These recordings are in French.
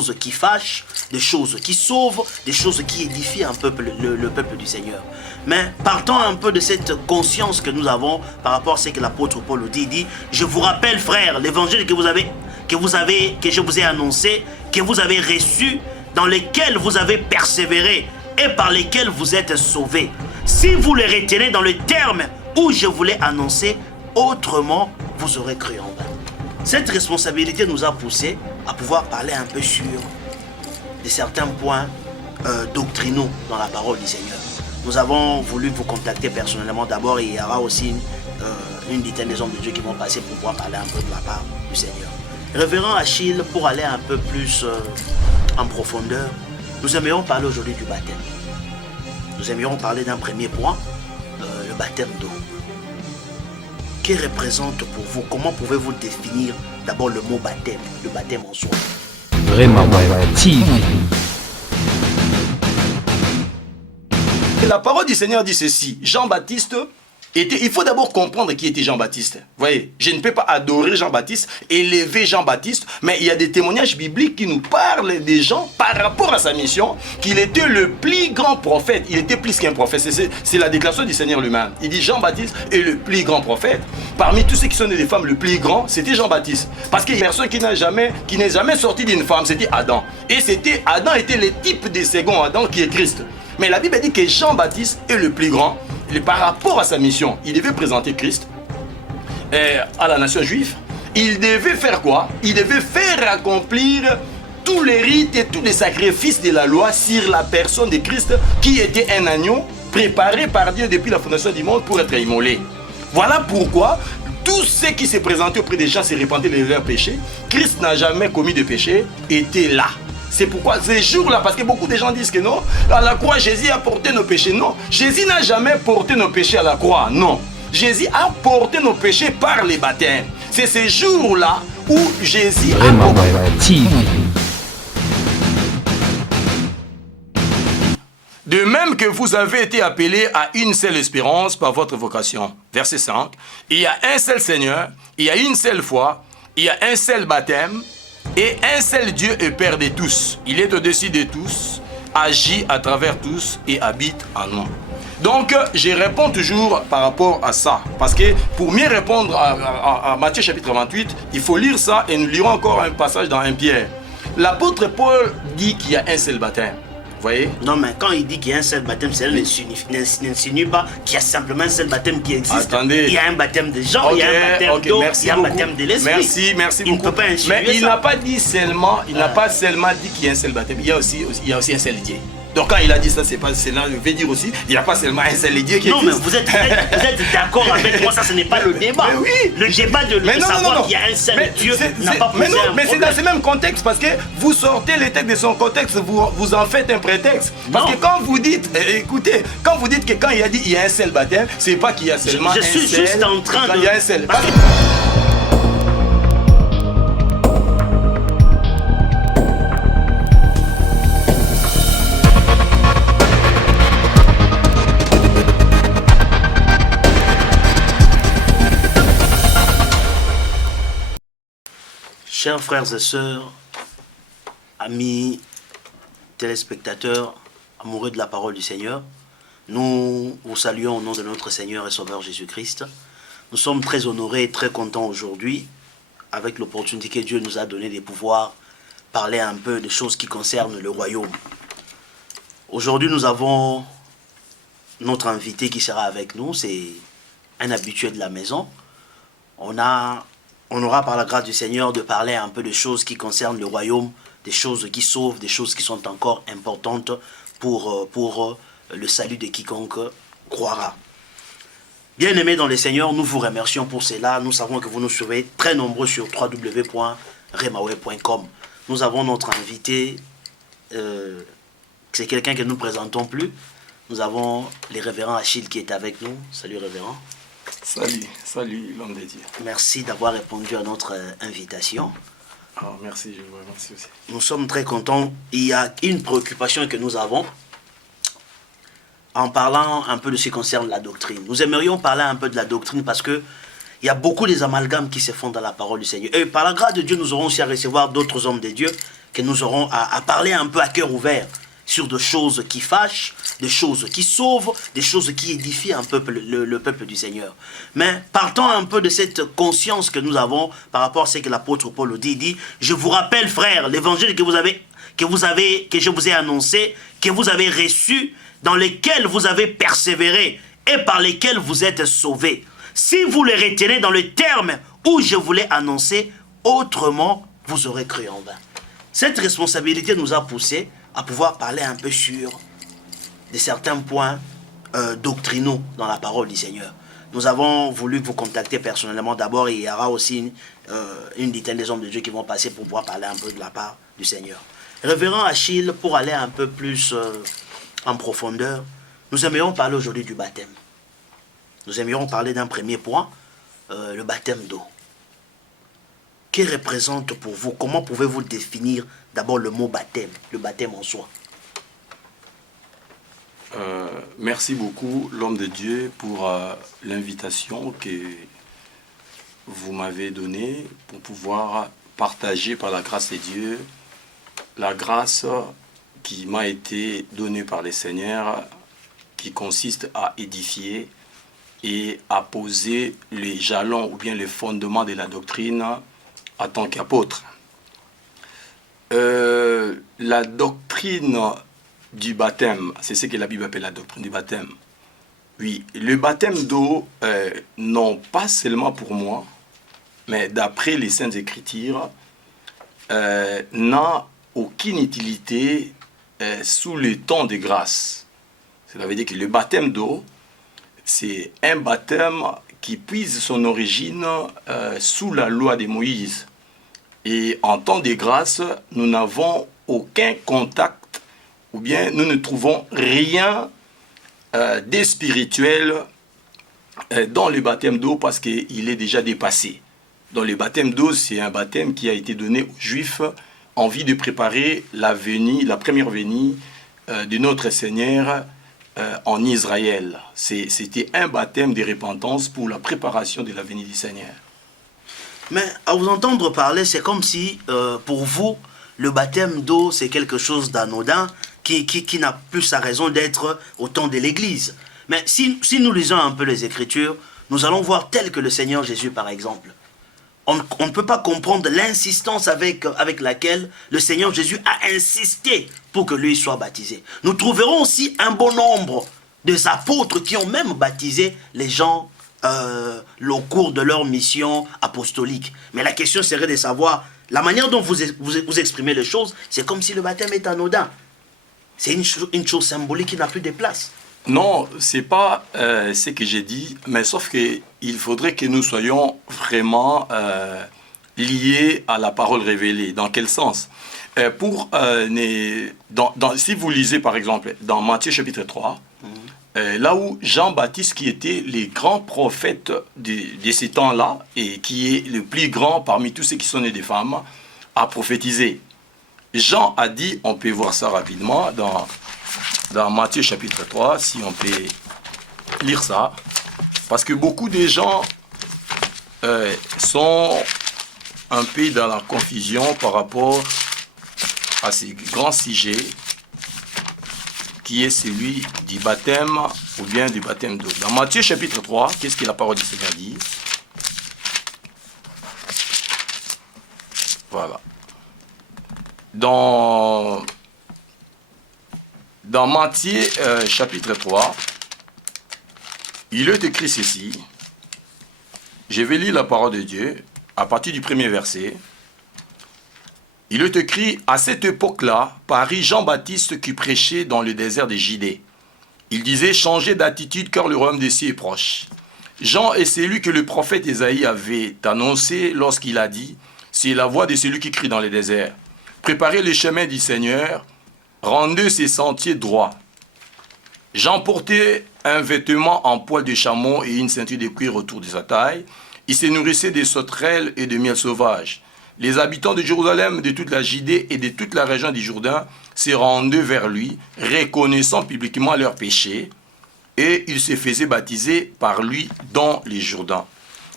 choses qui fâchent, des choses qui sauvent, des choses qui édifient un peuple, le peuple du Seigneur. Mais partant un peu de cette conscience que nous avons par rapport à ce que l'apôtre Paul dit, il dit, je vous rappelle frères, l'évangile que je vous ai annoncé, que vous avez reçu, dans lesquels vous avez persévéré et par lesquels vous êtes sauvés. Si vous les retenez dans le terme où je vous l'ai annoncé, autrement vous aurez cru en vain. Cette responsabilité nous a poussé à pouvoir parler un peu sur certains points doctrinaux dans la parole du Seigneur. Nous avons voulu vous contacter personnellement d'abord et il y aura aussi une dizaine des hommes de Dieu qui vont passer pour pouvoir parler un peu de la part du Seigneur. Révérend Achille, pour aller un peu plus en profondeur, nous aimerions parler aujourd'hui du baptême. Nous aimerions parler d'un premier point, le baptême d'eau. Que représente pour vous? Comment pouvez-vous définir d'abord le mot baptême, le baptême en soi? Vraiment TV. La parole du Seigneur dit ceci. Jean-Baptiste était... Il faut d'abord comprendre qui était Jean-Baptiste. Vous voyez, je ne peux pas adorer Jean-Baptiste, élever Jean-Baptiste, mais il y a des témoignages bibliques qui nous parlent des gens par rapport à sa mission, qu'il était le plus grand prophète. Il était plus qu'un prophète. C'est la déclaration du Seigneur lui-même. Il dit Jean-Baptiste est le plus grand prophète. Parmi tous ceux qui sont nés des femmes, le plus grand, c'était Jean-Baptiste. Parce qu'il y a une personne qui n'est jamais sorti d'une femme, c'était Adam. Et Adam était le type de second Adam qui est Christ. Mais la Bible dit que Jean-Baptiste est le plus grand. Par rapport à sa mission, il devait présenter Christ à la nation juive. Il devait faire quoi? Il devait faire accomplir tous les rites et tous les sacrifices de la loi sur la personne de Christ, qui était un agneau préparé par Dieu depuis la fondation du monde pour être immolé. Voilà pourquoi tous ceux qui se présentaient auprès des gens se repentaient de leurs péchés. Christ n'a jamais commis de péché, était là. C'est pourquoi ces jours-là, parce que beaucoup de gens disent que non, à la croix, Jésus a porté nos péchés. Non, Jésus n'a jamais porté nos péchés à la croix. Non, Jésus a porté nos péchés par les baptêmes. C'est ces jours-là où Jésus Vraiment TV. De même que vous avez été appelés à une seule espérance par votre vocation. Verset 5. Il y a un seul Seigneur, il y a une seule foi, il y a un seul baptême, et un seul Dieu est Père de tous. Il est au-dessus de tous, agit à travers tous et habite en nous. Donc, je réponds toujours par rapport à ça. Parce que pour mieux répondre à Matthieu chapitre 28, il faut lire ça et nous lirons encore un passage dans 1 Pierre. L'apôtre Paul dit qu'il y a un seul baptême. Vous voyez? Non, mais quand il dit qu'il y a un seul baptême, cela n'insinue pas qu'il y a simplement un seul baptême qui existe. Attendez. Il y a un baptême de Jean, il y a un baptême d'eau, il y a un baptême de l'esprit. Merci Il ne beaucoup. peut pas insinuer Mais il ça. n'a pas dit seulement, il n'a pas seulement dit qu'il y a un seul baptême. Il y a aussi un seul Dieu. Donc quand il a dit ça, c'est pas cela veut dire aussi, il n'y a pas seulement un seul Dieu qui Non, mais existe. vous êtes d'accord avec moi, ça ce n'est pas le débat. Mais oui. Le débat de savoir qu'il y a un seul Dieu n'a pas posé un mais c'est problème. dans ce même contexte, parce que vous sortez les textes de son contexte, vous en faites un prétexte. Parce que quand vous dites, écoutez, quand vous dites que quand il a dit il y a un seul baptême, c'est pas qu'il y a seulement un seul. Je suis juste en train de... Il y a un seul. Chers frères et sœurs, amis, téléspectateurs, amoureux de la parole du Seigneur, nous vous saluons au nom de notre Seigneur et Sauveur Jésus-Christ. Nous sommes très honorés et très contents aujourd'hui, avec l'opportunité que Dieu nous a donnée de pouvoir parler un peu des choses qui concernent le royaume. Aujourd'hui, nous avons notre invité qui sera avec nous, c'est un habitué de la maison. On aura par la grâce du Seigneur de parler un peu de choses qui concernent le royaume, des choses qui sauvent, des choses qui sont encore importantes pour le salut de quiconque croira. Bien-aimés dans le Seigneur, nous vous remercions pour cela. Nous savons que vous nous suivez très nombreux sur www.remawe.com. Nous avons notre invité, c'est quelqu'un que nous ne présentons plus. Nous avons le révérend Achille qui est avec nous. Salut révérend. Salut l'homme de Dieu. Merci d'avoir répondu à notre invitation. Oh, merci, je vous remercie aussi. Nous sommes très contents. Il y a une préoccupation que nous avons en parlant un peu de ce qui concerne la doctrine. Nous aimerions parler un peu de la doctrine parce que il y a beaucoup des amalgames qui se font dans la parole du Seigneur. Et par la grâce de Dieu, nous aurons aussi à recevoir d'autres hommes de Dieu que nous aurons à parler un peu à cœur ouvert sur des choses qui fâchent, des choses qui sauvent, des choses qui édifient un peuple, le peuple du Seigneur. Mais partant un peu de cette conscience que nous avons par rapport à ce que l'apôtre Paul dit, il dit, je vous rappelle, frères, l'évangile que je vous ai annoncé, que vous avez reçu, dans lesquels vous avez persévéré et par lesquels vous êtes sauvés. Si vous les retenez dans le terme où je vous l'ai annoncé, autrement, vous aurez cru en vain. Cette responsabilité nous a poussés à pouvoir parler un peu sur de certains points doctrinaux dans la parole du Seigneur. Nous avons voulu vous contacter personnellement d'abord et il y aura aussi une dizaine des hommes de Dieu qui vont passer pour pouvoir parler un peu de la part du Seigneur. Révérend Achille, pour aller un peu plus en profondeur, nous aimerions parler aujourd'hui du baptême. Nous aimerions parler d'un premier point, le baptême d'eau. Que représente pour vous, comment pouvez-vous définir d'abord le mot baptême, le baptême en soi? Merci beaucoup, l'homme de Dieu, pour l'invitation que vous m'avez donnée pour pouvoir partager par la grâce de Dieu la grâce qui m'a été donnée par le Seigneur, qui consiste à édifier et à poser les jalons ou bien les fondements de la doctrine en tant qu'apôtre. La doctrine du baptême, c'est ce que la Bible appelle la doctrine du baptême. Oui, le baptême d'eau, non pas seulement pour moi, mais d'après les Saintes Écritures, n'a aucune utilité sous le temps de grâce. Cela veut dire que le baptême d'eau, c'est un baptême qui puise son origine sous la loi de Moïse. Et en temps de grâce, nous n'avons aucun contact, ou bien nous ne trouvons rien de spirituel dans le baptême d'eau parce qu'il est déjà dépassé. Dans le baptême d'eau, c'est un baptême qui a été donné aux Juifs en vue de préparer la première venue de notre Seigneur en Israël. C'était un baptême de repentance pour la préparation de la venue du Seigneur. Mais à vous entendre parler, c'est comme si, pour vous, le baptême d'eau, c'est quelque chose d'anodin qui n'a plus sa raison d'être au temps de l'Église. Mais si nous lisons un peu les Écritures, nous allons voir tel que le Seigneur Jésus, par exemple. On ne peut pas comprendre l'insistance avec laquelle le Seigneur Jésus a insisté pour que lui soit baptisé. Nous trouverons aussi un bon nombre des apôtres qui ont même baptisé les gens au cours de leur mission apostolique. Mais la question serait de savoir, la manière dont vous exprimez les choses, c'est comme si le baptême est anodin. C'est une chose symbolique qui n'a plus de place. Non, ce n'est pas ce que j'ai dit, mais sauf qu'il faudrait que nous soyons vraiment liés à la parole révélée. Dans quel sens? Si vous lisez par exemple dans Matthieu chapitre 3, là où Jean-Baptiste, qui était le grand prophète de ces temps-là, et qui est le plus grand parmi tous ceux qui sont nés des femmes, a prophétisé. Jean a dit, on peut voir ça rapidement dans Matthieu chapitre 3, si on peut lire ça, parce que beaucoup de gens sont un peu dans la confusion par rapport à ces grands sujets qui est celui du baptême ou bien du baptême d'eau. Dans Matthieu chapitre 3, qu'est-ce que la parole du Seigneur dit? Voilà. Dans Matthieu chapitre 3, il est écrit ceci. Je vais lire la parole de Dieu à partir du premier verset. Il est écrit, à cette époque-là, parut Jean-Baptiste qui prêchait dans le désert de Judée. Il disait, changez d'attitude car le royaume des cieux est proche. Jean est celui que le prophète Ésaïe avait annoncé lorsqu'il a dit, c'est la voix de celui qui crie dans le désert. Préparez les chemins du Seigneur, rendez ses sentiers droits. Jean portait un vêtement en poil de chameau et une ceinture de cuir autour de sa taille. Il se nourrissait de sauterelles et de miel sauvage. Les habitants de Jérusalem, de toute la Judée et de toute la région du Jourdain se rendaient vers lui, reconnaissant publiquement leurs péchés, et ils se faisaient baptiser par lui dans les Jourdains.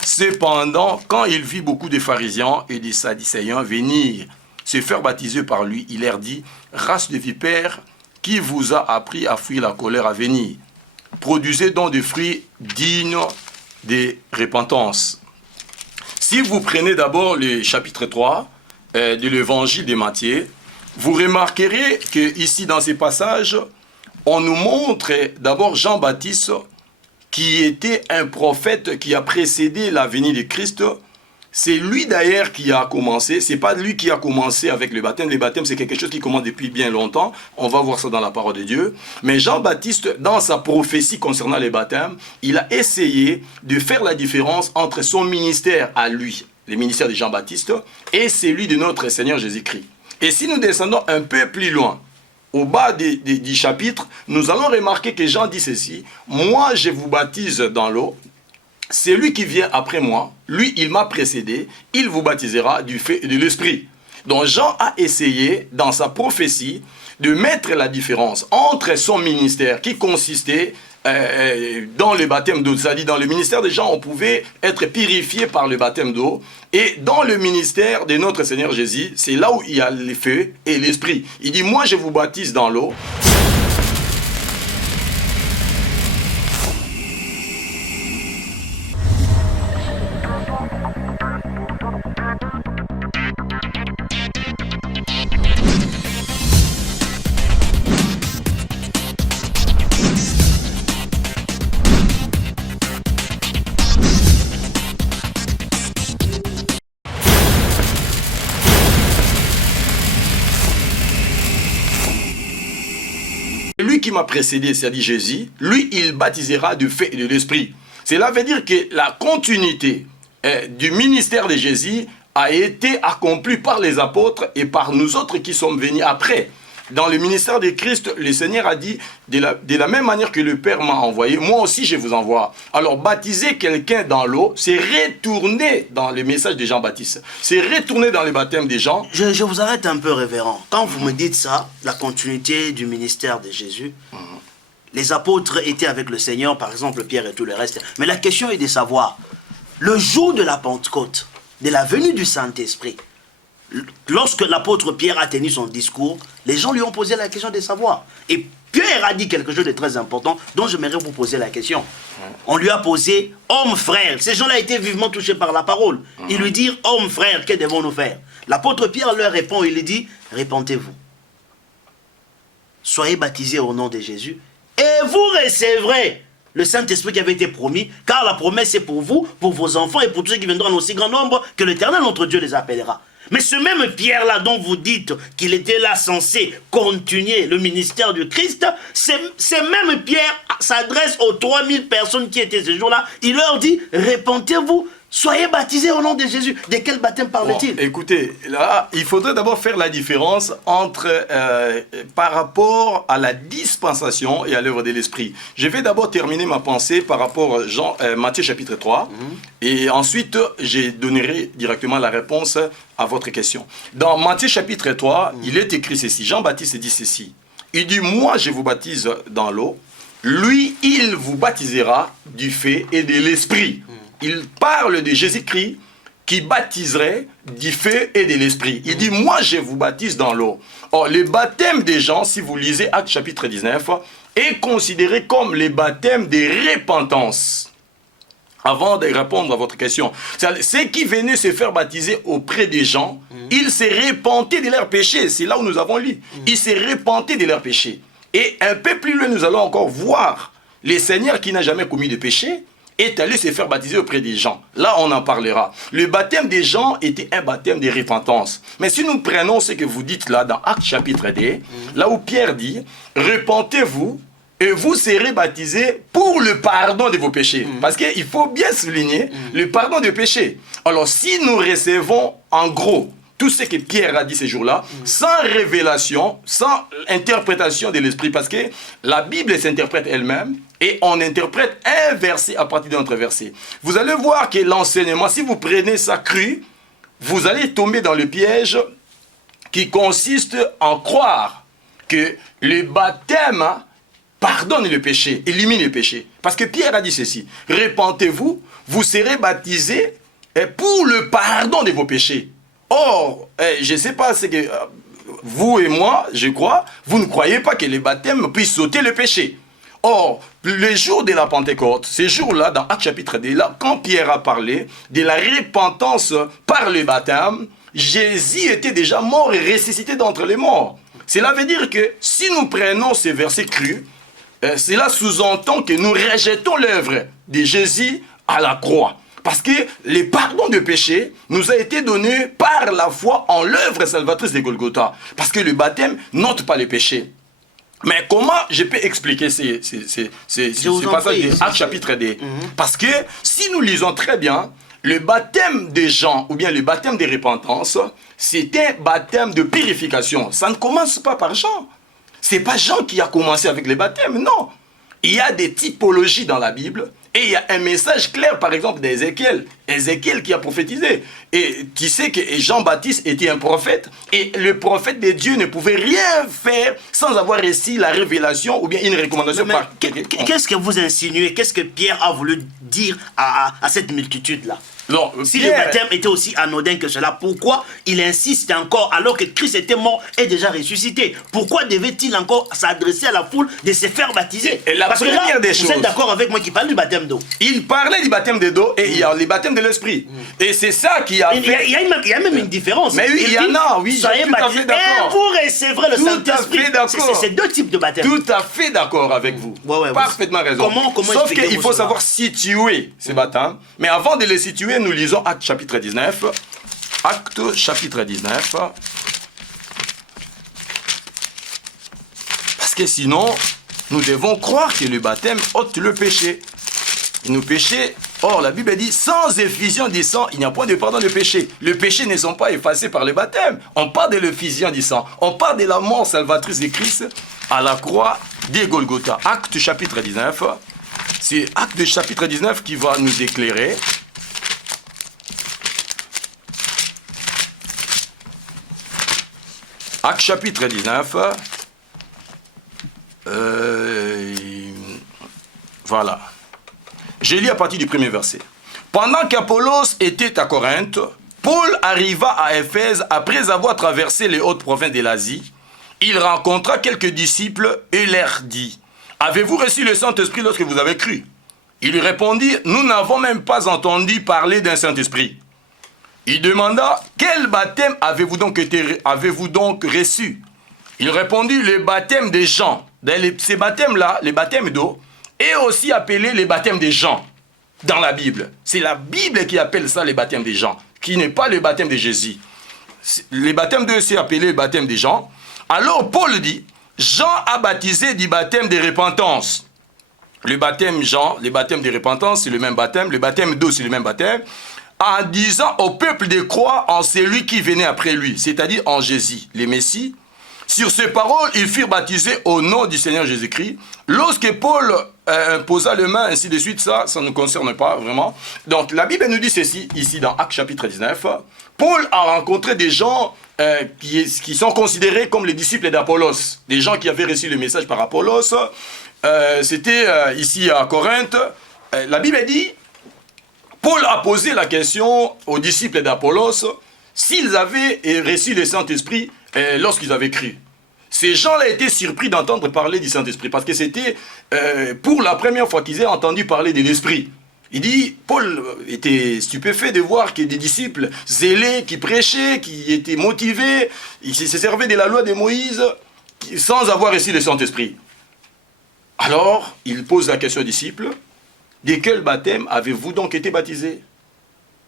Cependant, quand il vit beaucoup de pharisiens et des sadducéens venir se faire baptiser par lui, il leur dit, race de vipères, qui vous a appris à fuir la colère à venir? Produisez donc des fruits dignes de repentance. Si vous prenez d'abord le chapitre 3 de l'évangile de Matthieu, vous remarquerez que ici dans ces passages, on nous montre d'abord Jean-Baptiste qui était un prophète qui a précédé la venue de Christ. C'est lui d'ailleurs qui a commencé, c'est pas lui qui a commencé avec le baptême. Le baptême, c'est quelque chose qui commence depuis bien longtemps. On va voir ça dans la parole de Dieu. Mais Jean-Baptiste, dans sa prophétie concernant les baptêmes, il a essayé de faire la différence entre son ministère à lui, le ministère de Jean-Baptiste, et celui de notre Seigneur Jésus-Christ. Et si nous descendons un peu plus loin, au bas du chapitre, nous allons remarquer que Jean dit ceci, « Moi, je vous baptise dans l'eau. Celui qui vient après moi, lui, il m'a précédé, il vous baptisera du feu et de l'esprit. » Donc Jean a essayé, dans sa prophétie, de mettre la différence entre son ministère qui consistait dans le baptême d'eau. C'est-à-dire dans le ministère de Jean, on pouvait être purifié par le baptême d'eau. Et dans le ministère de notre Seigneur Jésus, c'est là où il y a le feu et l'esprit. Il dit, moi je vous baptise dans l'eau. Lui qui m'a précédé, c'est-à-dire Jésus, lui, il baptisera du feu et de l'esprit. Cela veut dire que la continuité du ministère de Jésus a été accomplie par les apôtres et par nous autres qui sommes venus après. Dans le ministère de Christ, le Seigneur a dit, de la même manière que le Père m'a envoyé, moi aussi je vous envoie. Alors baptiser quelqu'un dans l'eau, c'est retourner dans le message de Jean-Baptiste. C'est retourner dans le baptême des gens. Je vous arrête un peu, révérend. Quand vous me dites ça, la continuité du ministère de Jésus, les apôtres étaient avec le Seigneur, par exemple Pierre et tout le reste. Mais la question est de savoir, le jour de la Pentecôte, de la venue du Saint-Esprit, lorsque l'apôtre Pierre a tenu son discours, les gens lui ont posé la question de savoir. Et Pierre a dit quelque chose de très important dont j'aimerais vous poser la question. On lui a posé « Homme frère ». Ces gens-là étaient vivement touchés par la parole. Ils lui dirent « Homme frère, que devons-nous faire ?» L'apôtre Pierre leur répond, il lui dit « Répentez-vous. Soyez baptisés au nom de Jésus et vous recevrez le Saint-Esprit qui avait été promis, car la promesse est pour vous, pour vos enfants et pour tous ceux qui viendront en aussi grand nombre que l'Éternel, notre Dieu, les appellera. » Mais ce même Pierre-là dont vous dites qu'il était là censé continuer le ministère du Christ, ce même Pierre s'adresse aux 3000 personnes qui étaient ce jour-là. Il leur dit, répentez-vous, soyez baptisés au nom de Jésus. De quel baptême parle-t-il? Bon, écoutez, là, il faudrait d'abord faire la différence entre, par rapport à la dispensation et à l'œuvre de l'Esprit. Je vais d'abord terminer ma pensée par rapport à Matthieu chapitre 3. Et ensuite, je donnerai directement la réponse à votre question. Dans Matthieu chapitre 3, il est écrit ceci. Jean-Baptiste dit ceci. Il dit, moi je vous baptise dans l'eau. Lui, il vous baptisera du feu et de l'Esprit. Il parle de Jésus-Christ qui baptiserait du feu et de l'esprit. Il dit, moi je vous baptise dans l'eau. Or, le baptême des gens, si vous lisez Actes chapitre 19, est considéré comme le baptême de repentance. Avant de répondre à votre question, ceux qui venaient se faire baptiser auprès des gens, ils se repentaient de leurs péchés. C'est là où nous avons lu. Ils se repentaient de leurs péchés. Et un peu plus loin, nous allons encore voir le Seigneur qui n'a jamais commis de péché est allé se faire baptiser auprès des gens. Là, on en parlera. Le baptême des gens était un baptême de repentance. Mais si nous prenons ce que vous dites là, dans Actes chapitre 2, là où Pierre dit, « Repentez-vous et vous serez baptisés pour le pardon de vos péchés. » Parce qu'il faut bien souligner le pardon des péchés. Alors, si nous recevons en gros tout ce que Pierre a dit ces jours-là, sans révélation, sans interprétation de l'esprit, parce que la Bible s'interprète elle-même, et on interprète un verset à partir d'un autre verset. Vous allez voir que l'enseignement, si vous prenez ça cru, vous allez tomber dans le piège qui consiste en croire que le baptême pardonne le péché, élimine le péché. Parce que Pierre a dit ceci, répentez-vous, vous serez baptisés pour le pardon de vos péchés. Or, je ne sais pas, c'est que vous et moi, je crois, vous ne croyez pas que les baptêmes puissent sauter le péché. Or, le jour de la Pentecôte, ce jour-là, dans Actes chapitre 2, là, quand Pierre a parlé de la repentance par le baptême, Jésus était déjà mort et ressuscité d'entre les morts. Cela veut dire que si nous prenons ces versets crus, cela sous-entend que nous rejetons l'œuvre de Jésus à la croix. Parce que le pardon de péché nous a été donné par la foi en l'œuvre salvatrice de Golgotha. Parce que le baptême n'ôte pas le péché. Mais comment je peux expliquer ces passages de Actes chapitre 2 Parce que si nous lisons très bien, le baptême des gens, ou bien le baptême de repentance, c'est un baptême de purification. Ça ne commence pas par Jean. Ce n'est pas Jean qui a commencé avec le baptême, non. Il y a des typologies dans la Bible. Et il y a un message clair, par exemple, d'Ézéchiel. Ézéchiel qui a prophétisé. Et tu sais que Jean-Baptiste était un prophète. Et le prophète de Dieu ne pouvait rien faire sans avoir reçu la révélation ou bien une recommandation. Qu'est-ce que vous insinuez? Qu'est-ce que Pierre a voulu dire à cette multitude-là? Non, si Pierre, le baptême était aussi anodin que cela, pourquoi il insiste encore alors que Christ était mort et déjà ressuscité? Pourquoi devait-il encore s'adresser à la foule de se faire baptiser? Et la Parce que là, des vous êtes d'accord avec moi qui parle du baptême d'eau? Il parlait du baptême d'eau et il y a le baptême de l'esprit. Et c'est ça qui a fait... Il y a même une différence. Mais oui, il y en a, oui, soyez baptisés et vous recevrez le Saint-Esprit. C'est deux types de baptême. Tout à fait d'accord avec vous. Parfaitement raison. Comment Sauf qu'il faut savoir situer ces baptêmes. Mais avant de les situer, nous lisons Actes chapitre 19. Actes chapitre 19. Parce que sinon, nous devons croire que le baptême ôte le péché. Nos péchés, or la Bible dit, sans effusion du sang, il n'y a point de pardon de péché. Les péchés ne sont pas effacés par le baptême. On parle de l'effusion du sang. On parle de la mort salvatrice de Christ à la croix de Golgotha. Actes chapitre 19. C'est Actes chapitre 19 qui va nous éclairer. Actes chapitre 19. Voilà. Je lis à partir du premier verset. Pendant qu'Apollos était à Corinthe, Paul arriva à Éphèse après avoir traversé les hautes provinces de l'Asie. Il rencontra quelques disciples et leur dit, « Avez-vous reçu le Saint-Esprit lorsque vous avez cru ?» Il lui répondit, « Nous n'avons même pas entendu parler d'un Saint-Esprit. » Il demanda, « Quel baptême avez-vous donc reçu ?» Il répondit, « Le baptême des gens. » Ces baptêmes-là, les baptêmes d'eau, est aussi appelé les baptêmes des gens dans la Bible. C'est la Bible qui appelle ça les baptêmes des gens, qui n'est pas le baptême de Jésus. Les baptêmes d'eau, c'est appelé le baptême des gens. Alors Paul dit, Jean a baptisé du baptême de repentance. Le baptême Jean, le baptême de repentance, c'est le même baptême. Le baptême d'eau, c'est le même baptême. En disant au peuple de croire en celui qui venait après lui, c'est-à-dire en Jésus, le Messie. Sur ces paroles, ils furent baptisés au nom du Seigneur Jésus-Christ. Lorsque Paul posa les mains, ainsi de suite, ça ne nous concerne pas vraiment. Donc la Bible nous dit ceci, ici dans Actes chapitre 19. Paul a rencontré des gens qui sont considérés comme les disciples d'Apollos. Des gens qui avaient reçu le message par Apollos. C'était ici à Corinthe. La Bible dit, Paul a posé la question aux disciples d'Apollos s'ils avaient reçu le Saint-Esprit lorsqu'ils avaient cru. Ces gens-là étaient surpris d'entendre parler du Saint-Esprit parce que c'était pour la première fois qu'ils aient entendu parler de l'Esprit. Il dit, Paul était stupéfait de voir que des disciples zélés qui prêchaient, qui étaient motivés, ils se servaient de la loi de Moïse sans avoir reçu le Saint-Esprit. Alors, il pose la question aux disciples, de quel baptême avez-vous donc été baptisés?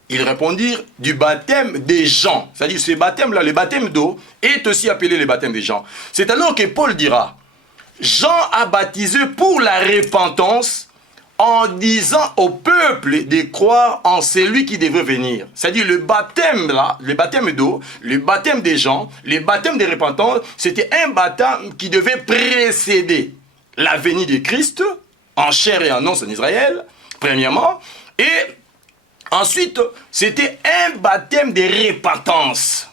Ils répondirent du baptême des gens. C'est-à-dire ce baptême-là, le baptême d'eau, est aussi appelé le baptême des gens. C'est alors que Paul dira, Jean a baptisé pour la repentance en disant au peuple de croire en celui qui devait venir. C'est-à-dire le baptême-là, le baptême d'eau, le baptême des gens, le baptême de repentance, c'était un baptême qui devait précéder la venue de Christ, en chair et en os en Israël, premièrement, et ensuite, c'était un baptême de repentance.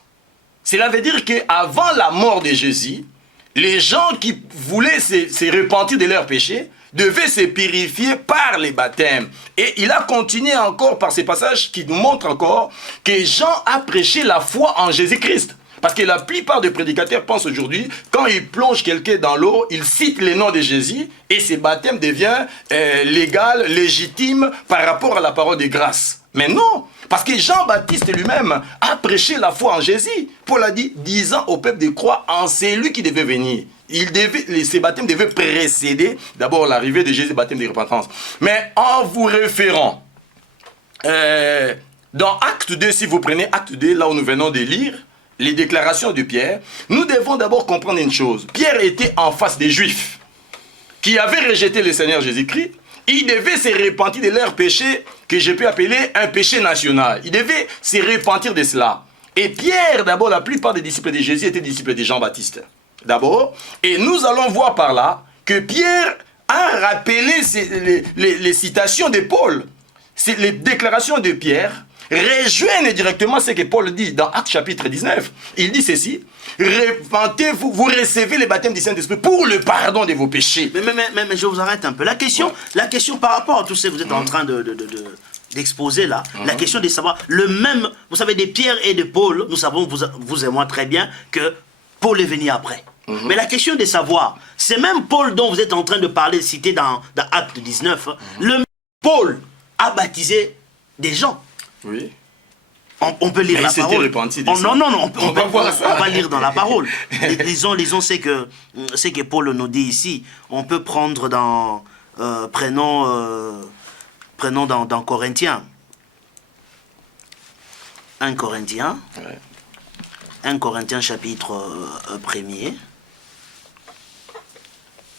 Cela veut dire qu'avant la mort de Jésus, les gens qui voulaient se repentir de leurs péchés devaient se purifier par les baptêmes. Et il a continué encore par ces passages qui nous montrent encore que Jean a prêché la foi en Jésus-Christ. Parce que la plupart des prédicateurs pensent aujourd'hui, quand ils plongent quelqu'un dans l'eau, ils citent les noms de Jésus et ce baptême devient légal, légitime par rapport à la parole de grâce. Mais non, parce que Jean-Baptiste lui-même a prêché la foi en Jésus. Paul a dit, disant au peuple de croire en celui qui devait venir. Ces baptêmes devaient précéder d'abord l'arrivée de Jésus, baptême de repentance. Mais en vous référant, dans Acte 2, si vous prenez Acte 2, là où nous venons de lire, les déclarations de Pierre, nous devons d'abord comprendre une chose. Pierre était en face des Juifs qui avaient rejeté le Seigneur Jésus-Christ. Ils devaient se repentir de leur péché que je peux appeler un péché national. Ils devaient se repentir de cela. Et Pierre, d'abord, la plupart des disciples de Jésus étaient disciples de Jean-Baptiste. D'abord, et nous allons voir par là que Pierre a rappelé les citations de Paul. Les déclarations de Pierre rejoignent directement ce que Paul dit dans Actes chapitre 19. Il dit ceci, repentez-vous, vous recevez le baptême du Saint-Esprit pour le pardon de vos péchés. Mais je vous arrête un peu. La question par rapport à tout ce que vous êtes en train d'exposer là, la question de savoir, vous savez, de Pierre et de Paul, nous savons, vous et moi très bien, que Paul est venu après. Mais la question de savoir, c'est même Paul dont vous êtes en train de parler, cité dans Acte 19, Paul a baptisé des gens. Oui. On peut lire la parole. Repenti, non, on va lire dans la parole. Lisons ce que Paul nous dit ici. On peut prendre prenons dans Corinthiens. 1 Corinthiens. Ouais. 1 Corinthiens chapitre 1er.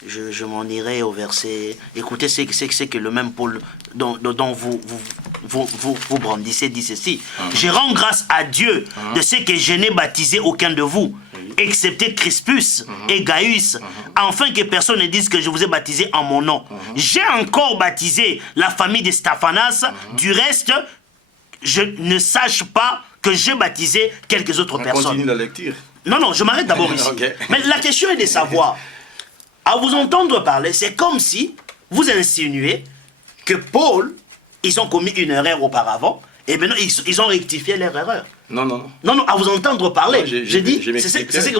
Je m'en irai au verset. Écoutez, c'est que le même Paul dont vous brandissez dit ceci. Je rends grâce à Dieu de ce que je n'ai baptisé aucun de vous, excepté Crispus et Gaius, afin que personne ne dise que je vous ai baptisé en mon nom. J'ai encore baptisé la famille de Stéphanas. Du reste, je ne sache pas que j'ai baptisé quelques autres personnes. Continue la lecture. Non, je m'arrête d'abord ici. Okay. Mais la question est de savoir. À vous entendre parler, c'est comme si vous insinuez que Paul, ils ont commis une erreur auparavant, et maintenant ils ont rectifié leur erreur. Non, à vous entendre parler, non, j'ai dit, c'est ce que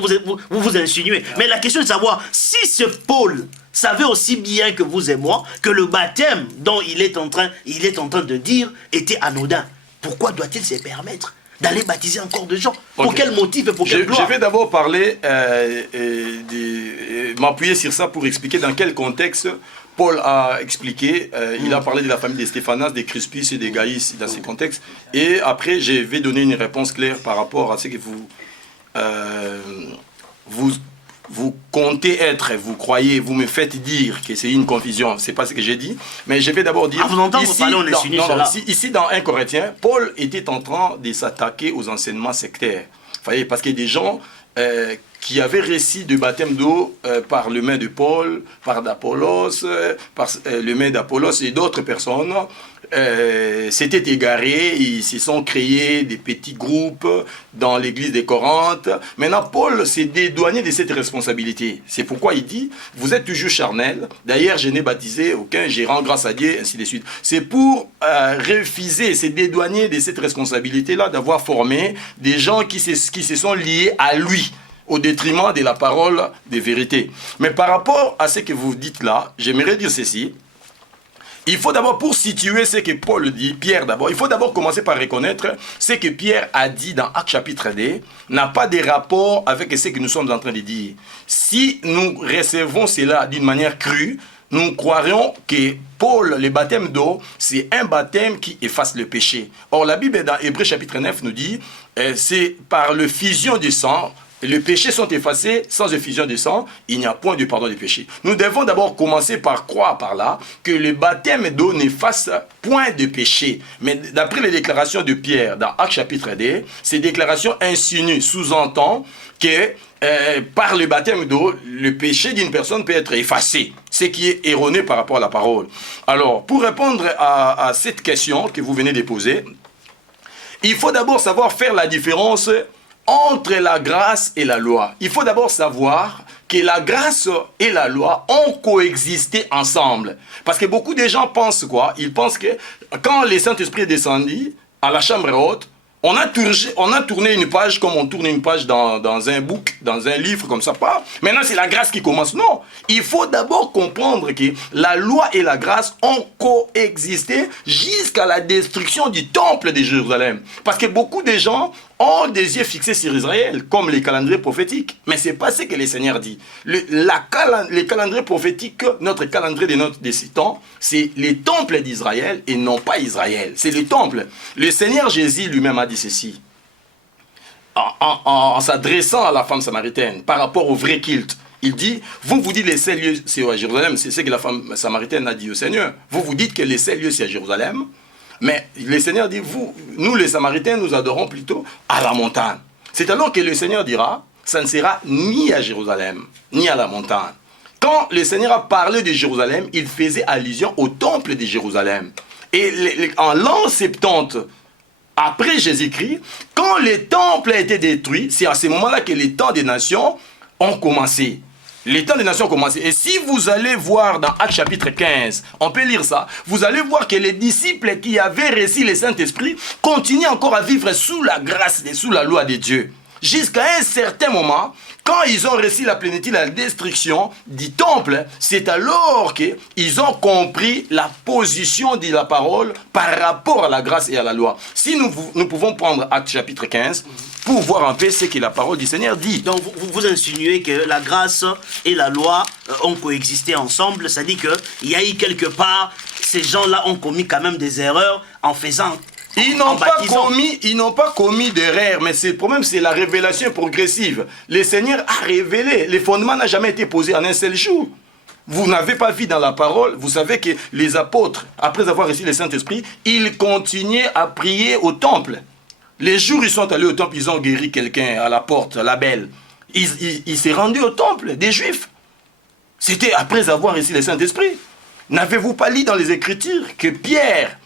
vous insinuez. Mais la question est de savoir, si ce Paul savait aussi bien que vous et moi, que le baptême dont il est en train de dire était anodin, pourquoi doit-il se permettre d'aller baptiser encore de gens? Pour quel motif et pour quelle gloire? Je vais d'abord parler, m'appuyer sur ça pour expliquer dans quel contexte Paul a expliqué. Il a parlé de la famille de Stéphanas, de Crispus et de Gaius dans ces contextes. Et après, je vais donner une réponse claire par rapport à ce que vous comptez être, vous croyez, vous me faites dire que c'est une confusion, c'est pas ce que j'ai dit, mais je vais d'abord dire, vous entendez parler, on est suivi cela. Ici dans 1 Corinthiens, Paul était en train de s'attaquer aux enseignements sectaires, voyez, parce que des gens qui avaient récit de baptême d'eau par le main de Paul, par d'Apollos, par le main d'Apollos et d'autres personnes, s'étaient égarés, ils se sont créés des petits groupes dans l'église de Corinthe. Maintenant, Paul s'est dédouané de cette responsabilité. C'est pourquoi il dit, vous êtes toujours charnel, d'ailleurs je n'ai baptisé aucun, j'ai rendu grâce à Dieu, ainsi de suite. C'est pour refuser, se dédouaner de cette responsabilité-là, d'avoir formé des gens qui se sont liés à lui, au détriment de la parole de vérité. Mais par rapport à ce que vous dites là, j'aimerais dire ceci. Il faut d'abord, pour situer ce que Paul dit, Pierre d'abord, il faut d'abord commencer par reconnaître ce que Pierre a dit dans Actes chapitre 2 n'a pas de rapport avec ce que nous sommes en train de dire. Si nous recevons cela d'une manière crue, nous croirions que Paul, le baptême d'eau, c'est un baptême qui efface le péché. Or, la Bible dans Hébreux chapitre 9 nous dit, c'est par le fusion du sang, les péchés sont effacés, sans effusion de sang, il n'y a point de pardon des péchés. Nous devons d'abord commencer par croire par là que le baptême d'eau n'efface point de péché. Mais d'après les déclarations de Pierre dans Actes chapitre 2, ces déclarations insinuent, sous-entendent que par le baptême d'eau, le péché d'une personne peut être effacé, ce qui est erroné par rapport à la parole. Alors, pour répondre à cette question que vous venez de poser, il faut d'abord savoir faire la différence entre la grâce et la loi. Il faut d'abord savoir que la grâce et la loi ont coexisté ensemble. Parce que beaucoup de gens pensent quoi? Ils pensent que quand le Saint-Esprit est descendu à la chambre haute, on a tourné une page comme on tourne une page dans un book, dans un livre comme ça. Pas. Maintenant, c'est la grâce qui commence. Non. Il faut d'abord comprendre que la loi et la grâce ont coexisté jusqu'à la destruction du temple de Jérusalem. Parce que beaucoup de gens ont des yeux fixés sur Israël, comme les calendriers prophétiques. Mais ce n'est pas ce que le Seigneur dit. Les calendriers prophétiques, notre calendrier de ces temps, c'est les temples d'Israël et non pas Israël. C'est les temples. Le Seigneur Jésus lui-même a dit ceci, en s'adressant à la femme samaritaine, par rapport au vrai culte. Il dit, vous dites les 7 lieux, c'est à Jérusalem, c'est ce que la femme samaritaine a dit au Seigneur. Vous dites que les 7 lieux, c'est à Jérusalem. Mais le Seigneur dit, nous les Samaritains, nous adorons plutôt à la montagne. C'est alors que le Seigneur dira, ça ne sera ni à Jérusalem, ni à la montagne. Quand le Seigneur a parlé de Jérusalem, il faisait allusion au temple de Jérusalem. Et en l'an 70, après Jésus-Christ, quand le temple a été détruit, c'est à ce moment-là que les temps des nations ont commencé. Les temps des nations ont commencé. Et si vous allez voir dans Actes chapitre 15, on peut lire ça, vous allez voir que les disciples qui avaient reçu le Saint-Esprit continuent encore à vivre sous la grâce et sous la loi de Dieu. Jusqu'à un certain moment, quand ils ont reçu la plénitude, la destruction du temple, c'est alors qu'ils ont compris la position de la parole par rapport à la grâce et à la loi. Si nous pouvons prendre Actes chapitre 15, pour voir un peu ce que la parole du Seigneur dit. Donc vous insinuez que la grâce et la loi ont coexisté ensemble, c'est-à-dire qu'il y a eu quelque part, ces gens-là ont commis quand même des erreurs en faisant... Ils n'ont pas commis d'erreur, mais le problème, c'est la révélation progressive. Le Seigneur a révélé, le fondement n'a jamais été posé en un seul jour. Vous n'avez pas vu dans la parole, vous savez que les apôtres, après avoir reçu le Saint-Esprit, ils continuaient à prier au temple. Les jours où ils sont allés au temple, ils ont guéri quelqu'un à la porte, la belle. Ils s'est rendu au temple des Juifs. C'était après avoir reçu le Saint-Esprit. N'avez-vous pas lu dans les Écritures que Pierre,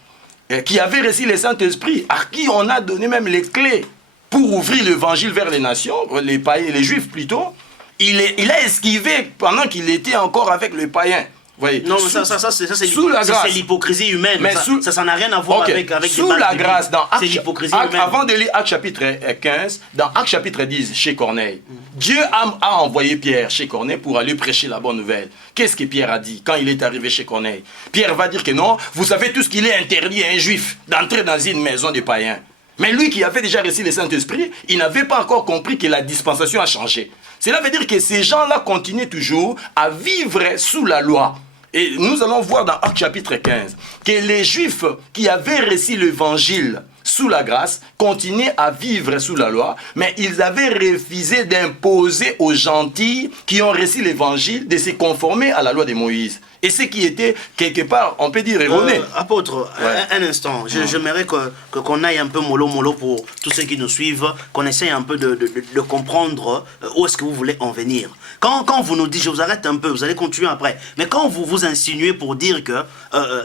qui avait reçu le Saint-Esprit, à qui on a donné même les clés pour ouvrir l'évangile vers les nations, les païens, les Juifs plutôt, il a esquivé pendant qu'il était encore avec les païens. Voyez, non, mais ça c'est l'hypocrisie humaine. Mais ça n'a rien à voir avec sous la grâce, dans l'hypocrisie humaine. Avant de lire Actes chapitre 15, dans Actes chapitre 10, chez Corneille, Dieu a envoyé Pierre chez Corneille pour aller prêcher la bonne nouvelle. Qu'est-ce que Pierre a dit quand il est arrivé chez Corneille? Pierre va dire que non, vous savez tout ce qu'il est interdit à un juif d'entrer dans une maison de païens. Mais lui qui avait déjà reçu le Saint-Esprit, il n'avait pas encore compris que la dispensation a changé. Cela veut dire que ces gens-là continuent toujours à vivre sous la loi. Et nous allons voir dans Actes chapitre 15 que les Juifs qui avaient reçu l'évangile sous la grâce continuaient à vivre sous la loi, mais ils avaient refusé d'imposer aux gentils qui ont reçu l'évangile de se conformer à la loi de Moïse. Et ce qui était quelque part, on peut dire, erroné. Apôtre, un instant, j'aimerais qu'on aille un peu mollo pour tous ceux qui nous suivent, qu'on essaye un peu de comprendre où est-ce que vous voulez en venir. Quand vous nous dites, je vous arrête un peu, vous allez continuer après, mais quand vous vous insinuez pour dire que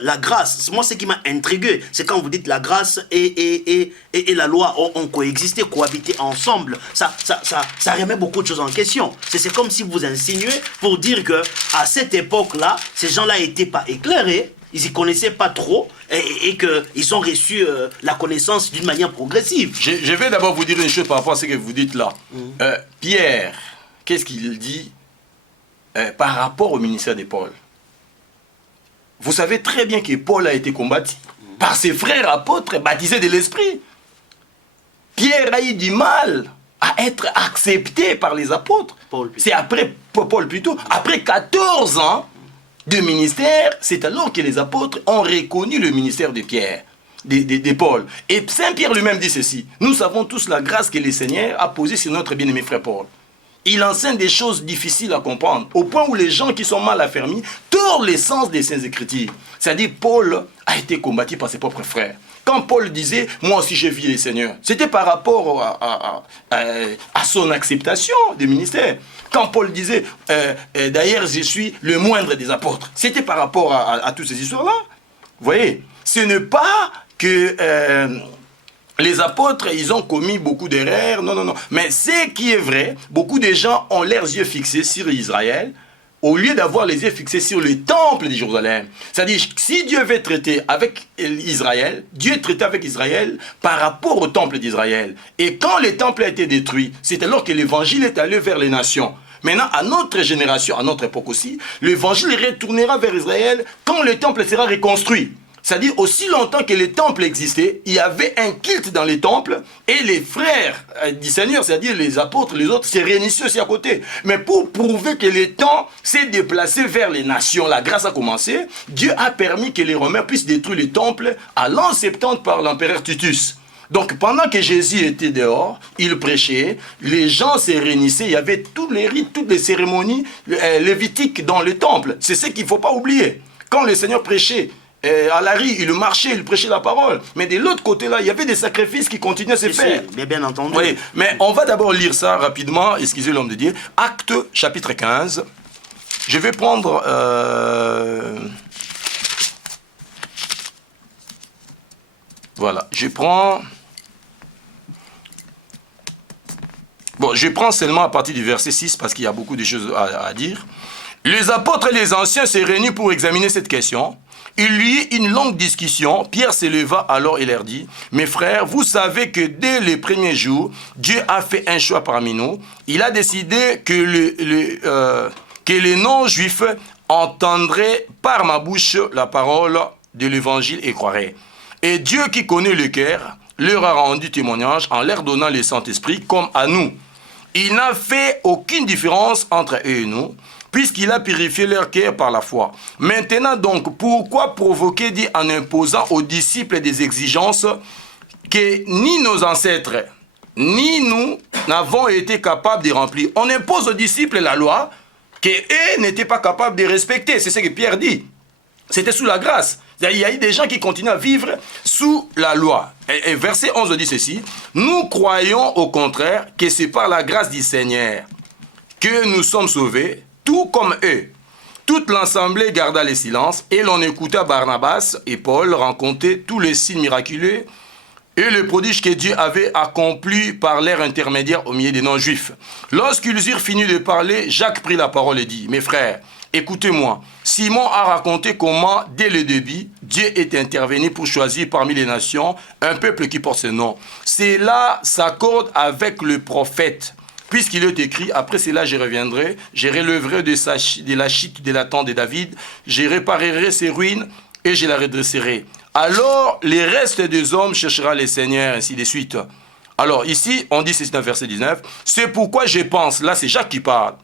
la grâce, moi ce qui m'a intrigué, c'est quand vous dites la grâce et la loi ont coexisté, cohabité ensemble, ça remet beaucoup de choses en question. C'est comme si vous insinuez pour dire que à cette époque-là, ces gens-là n'étaient pas éclairés, ils n'y connaissaient pas trop et qu'ils ont reçu la connaissance d'une manière progressive. Je vais d'abord vous dire une chose par rapport à ce que vous dites là. Pierre, qu'est-ce qu'il dit par rapport au ministère de Paul? Vous savez très bien que Paul a été combattu par ses frères apôtres baptisés de l'Esprit. Pierre a eu du mal à être accepté par les apôtres. C'est après Paul plutôt, après 14 ans de ministère, c'est alors que les apôtres ont reconnu le ministère de Pierre, de Paul. Et Saint Pierre lui-même dit ceci: nous savons tous la grâce que le Seigneur a posée sur notre bien-aimé frère Paul. Il enseigne des choses difficiles à comprendre, au point où les gens qui sont mal affermis tordent l'essence des Saintes Écritures. C'est-à-dire, Paul a été combattu par ses propres frères. Quand Paul disait « moi aussi j'ai vu le Seigneur », c'était par rapport à son acceptation du ministère. Quand Paul disait d'ailleurs je suis le moindre des apôtres, c'était par rapport à toutes ces histoires-là. Vous voyez, ce n'est pas que les apôtres, ils ont commis beaucoup d'erreurs. Non, non, non. Mais ce qui est vrai, beaucoup de gens ont leurs yeux fixés sur Israël au lieu d'avoir les yeux fixés sur le temple de Jérusalem. C'est-à-dire, si Dieu veut traiter avec Israël, Dieu traitait avec Israël par rapport au temple d'Israël. Et quand le temple a été détruit, c'est alors que l'évangile est allé vers les nations. Maintenant, à notre génération, à notre époque aussi, l'évangile retournera vers Israël quand le temple sera reconstruit. C'est-à-dire, aussi longtemps que les temples existaient, il y avait un culte dans les temples et les frères du Seigneur, c'est-à-dire les apôtres, les autres, se réunissaient aussi à côté. Mais pour prouver que le temps s'est déplacé vers les nations, la grâce a commencé, Dieu a permis que les Romains puissent détruire les temples à l'an 70 par l'empereur Titus. Donc, pendant que Jésus était dehors, il prêchait, les gens se réunissaient, il y avait tous les rites, toutes les cérémonies lévitiques dans le temple. C'est ce qu'il ne faut pas oublier. Quand le Seigneur prêchait, à la rue, il marchait, il prêchait la parole. Mais de l'autre côté là, il y avait des sacrifices qui continuaient à se faire. Bien entendu. Oui, mais on va d'abord lire ça rapidement, excusez l'homme de Dieu. Actes chapitre 15. Je vais prendre... Voilà, je prends... Bon, je prends seulement à partir du verset 6 parce qu'il y a beaucoup de choses à dire. Les apôtres et les anciens se réunissent pour examiner cette question. Il y eut une longue discussion. Pierre se leva alors et leur dit, « Mes frères, vous savez que dès les premiers jours, Dieu a fait un choix parmi nous. Il a décidé que les non-juifs entendraient par ma bouche la parole de l'évangile et croiraient. Et Dieu qui connaît le cœur leur a rendu témoignage en leur donnant le Saint-Esprit comme à nous. Il n'a fait aucune différence entre eux et nous, puisqu'il a purifié leur cœur par la foi. Maintenant donc, pourquoi provoquer, dit, en imposant aux disciples des exigences que ni nos ancêtres, ni nous n'avons été capables de remplir? On impose aux disciples la loi qu'eux n'étaient pas capables de respecter. C'est ce que Pierre dit. C'était sous la grâce. Il y a eu des gens qui continuent à vivre sous la loi. Et verset 11 dit ceci, « Nous croyons au contraire que c'est par la grâce du Seigneur que nous sommes sauvés, tout comme eux. » Toute l'assemblée garda le silence et l'on écouta Barnabas et Paul raconter tous les signes miraculeux et le prodige que Dieu avait accompli par leur intermédiaire au milieu des non-juifs. Lorsqu'ils eurent fini de parler, Jacques prit la parole et dit, « Mes frères, écoutez-moi, Simon a raconté comment, dès le début, Dieu est intervenu pour choisir parmi les nations un peuple qui porte ce nom. Cela s'accorde avec le prophète, puisqu'il est écrit, après cela je reviendrai, je relèverai de la chute de la tente de David, je réparerai ses ruines et je la redresserai. Alors, les restes des hommes cherchera le Seigneur, ainsi de suite. » Alors, ici, on dit, c'est dans verset 19, « C'est pourquoi je pense, là c'est Jacques qui parle,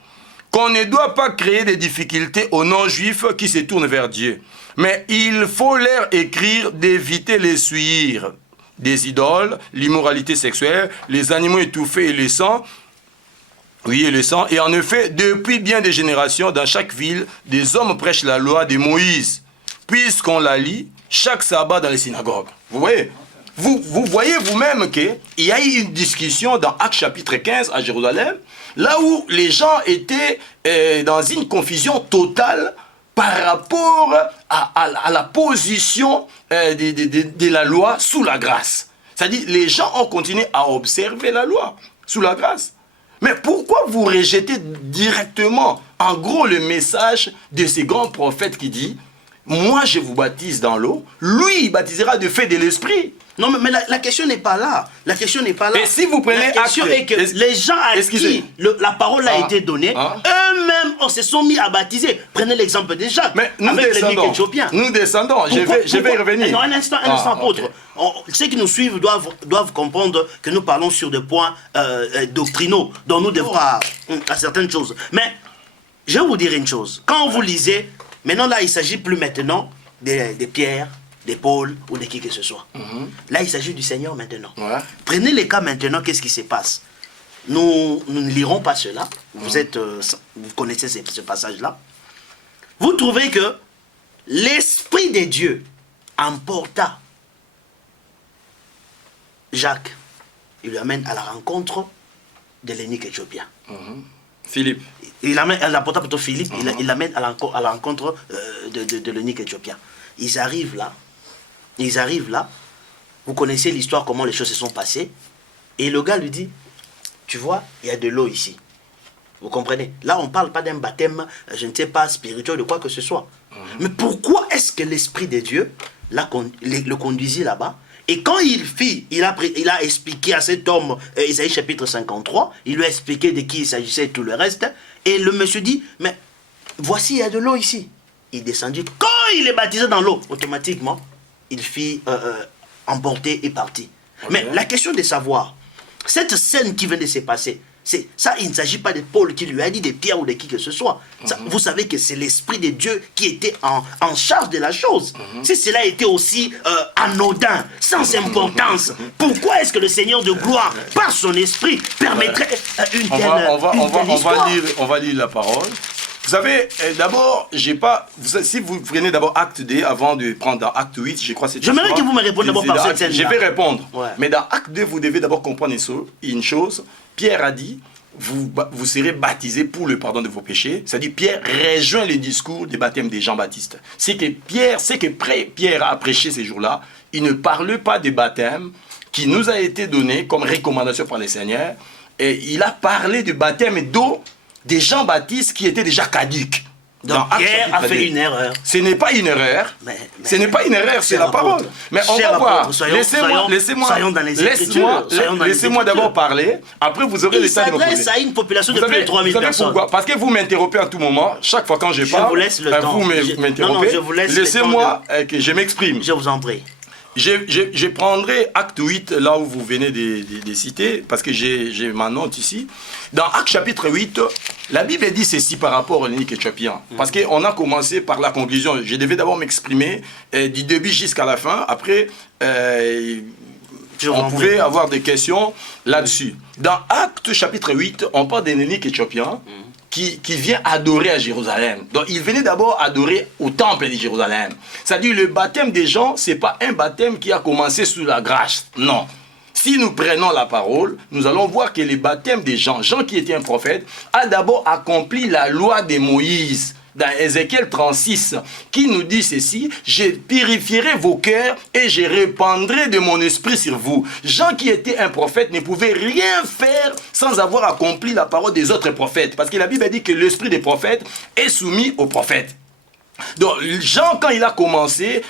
qu'on ne doit pas créer des difficultés aux non-juifs qui se tournent vers Dieu. Mais il faut leur écrire d'éviter les souillures des idoles, l'immoralité sexuelle, les animaux étouffés et le sang. Oui, et le sang. Et en effet, depuis bien des générations, dans chaque ville, des hommes prêchent la loi de Moïse, puisqu'on la lit chaque sabbat dans les synagogues. Vous voyez ? Vous voyez vous-même qu'il y a eu une discussion dans Actes chapitre 15 à Jérusalem, là où les gens étaient dans une confusion totale par rapport à la position de la loi sous la grâce. C'est-à-dire, les gens ont continué à observer la loi sous la grâce. Mais pourquoi vous rejetez directement, en gros, le message de ces grands prophètes qui dit « Moi, je vous baptise dans l'eau, lui, il baptisera de feu de l'esprit. » Non, mais la question n'est pas là. La question n'est pas là. Et si vous prenez la question est que les gens à qui la parole a été donnée, eux-mêmes, on se sont mis à baptiser. Prenez l'exemple de Jacques, mais nous avec descendons, l'évêque éthiopien. Nous descendons, je vais y revenir. Non, un instant, apôtre. Okay. Ceux qui nous suivent doivent comprendre que nous parlons sur des points doctrinaux, dont nous devons à certaines choses. Mais, je vais vous dire une chose. Quand vous lisez, maintenant là, il ne s'agit plus maintenant des pierres, des Paul ou de qui que ce soit. Là, il s'agit du Seigneur maintenant. Ouais. Prenez les cas maintenant, qu'est-ce qui se passe? Nous ne lirons pas cela. Vous connaissez ce passage-là. Vous trouvez que l'Esprit de Dieu emporta Jacques. Il lui amène à la rencontre de l'eunuque éthiopien. Philippe. Il apporta plutôt Philippe. Il l'amène à la rencontre de l'eunuque éthiopien. Ils arrivent là. Vous connaissez l'histoire, comment les choses se sont passées. Et le gars lui dit, tu vois, il y a de l'eau ici. Vous comprenez? Là, on ne parle pas d'un baptême, je ne sais pas, spirituel, de quoi que ce soit. Mais pourquoi est-ce que l'Esprit de Dieu le conduisit là-bas? Et quand il a expliqué à cet homme, Isaïe chapitre 53, il lui a expliqué de qui il s'agissait et tout le reste. Et le monsieur dit, mais voici, il y a de l'eau ici. Il descendit. Quand il est baptisé dans l'eau, automatiquement, il fit emporter et partir. Okay. Mais la question de savoir, cette scène qui vient de se passer, ça, il ne s'agit pas de Paul qui lui a dit, de Pierre ou de qui que ce soit. Ça, vous savez que c'est l'Esprit de Dieu qui était en charge de la chose. Si cela était aussi anodin, sans importance, pourquoi est-ce que le Seigneur de gloire, par son Esprit, permettrait une telle histoire? On va lire la parole. Vous savez, d'abord, si vous prenez d'abord acte D avant de prendre dans acte 8, je crois que c'est... J'aimerais que vous me répondiez d'abord par cette scène. Je vais répondre. Ouais. Mais dans acte 2, vous devez d'abord comprendre une chose. Pierre a dit, vous serez baptisés pour le pardon de vos péchés. C'est-à-dire, Pierre rejoint le discours du baptême de Jean-Baptiste. C'est que Pierre a prêché ces jours-là. Il ne parle pas du baptême qui nous a été donné comme recommandation par le Seigneur. Et il a parlé du baptême d'eau de Jean-Baptiste qui était déjà caduque. Donc Pierre a fait une erreur. Ce n'est pas une erreur. Ce n'est pas une erreur, c'est la parole. Mais on va voir. Laissez-moi d'abord parler. Après, vous aurez le temps de me poser. Il s'adresse à une population de plus de 3000 personnes. Pourquoi? Parce que vous m'interrompez à tout moment. Chaque fois quand je parle, vous laisse le temps. Vous m'interrompez. Laissez-moi que je m'exprime. Je vous en prie. Je prendrai acte 8, là où vous venez de citer, parce que j'ai ma note ici. Dans acte chapitre 8, la Bible dit ceci par rapport au l'unique éthiopien. Parce qu'on a commencé par la conclusion. Je devais d'abord m'exprimer du début jusqu'à la fin. Après, on pouvait avoir des questions là-dessus. Dans acte chapitre 8, on parle d'un unique éthiopien qui vient adorer à Jérusalem. Donc, il venait d'abord adorer au temple de Jérusalem. C'est-à-dire, le baptême des gens, ce n'est pas un baptême qui a commencé sous la grâce. Non. Si nous prenons la parole, nous allons voir que le baptême des gens, Jean qui était un prophète, a d'abord accompli la loi de Moïse. Dans Ézéchiel 36, qui nous dit ceci, « Je purifierai vos cœurs et je répandrai de mon esprit sur vous. » Jean qui était un prophète ne pouvait rien faire sans avoir accompli la parole des autres prophètes. Parce que la Bible dit que l'esprit des prophètes est soumis aux prophètes. Donc Jean, quand il a commencé,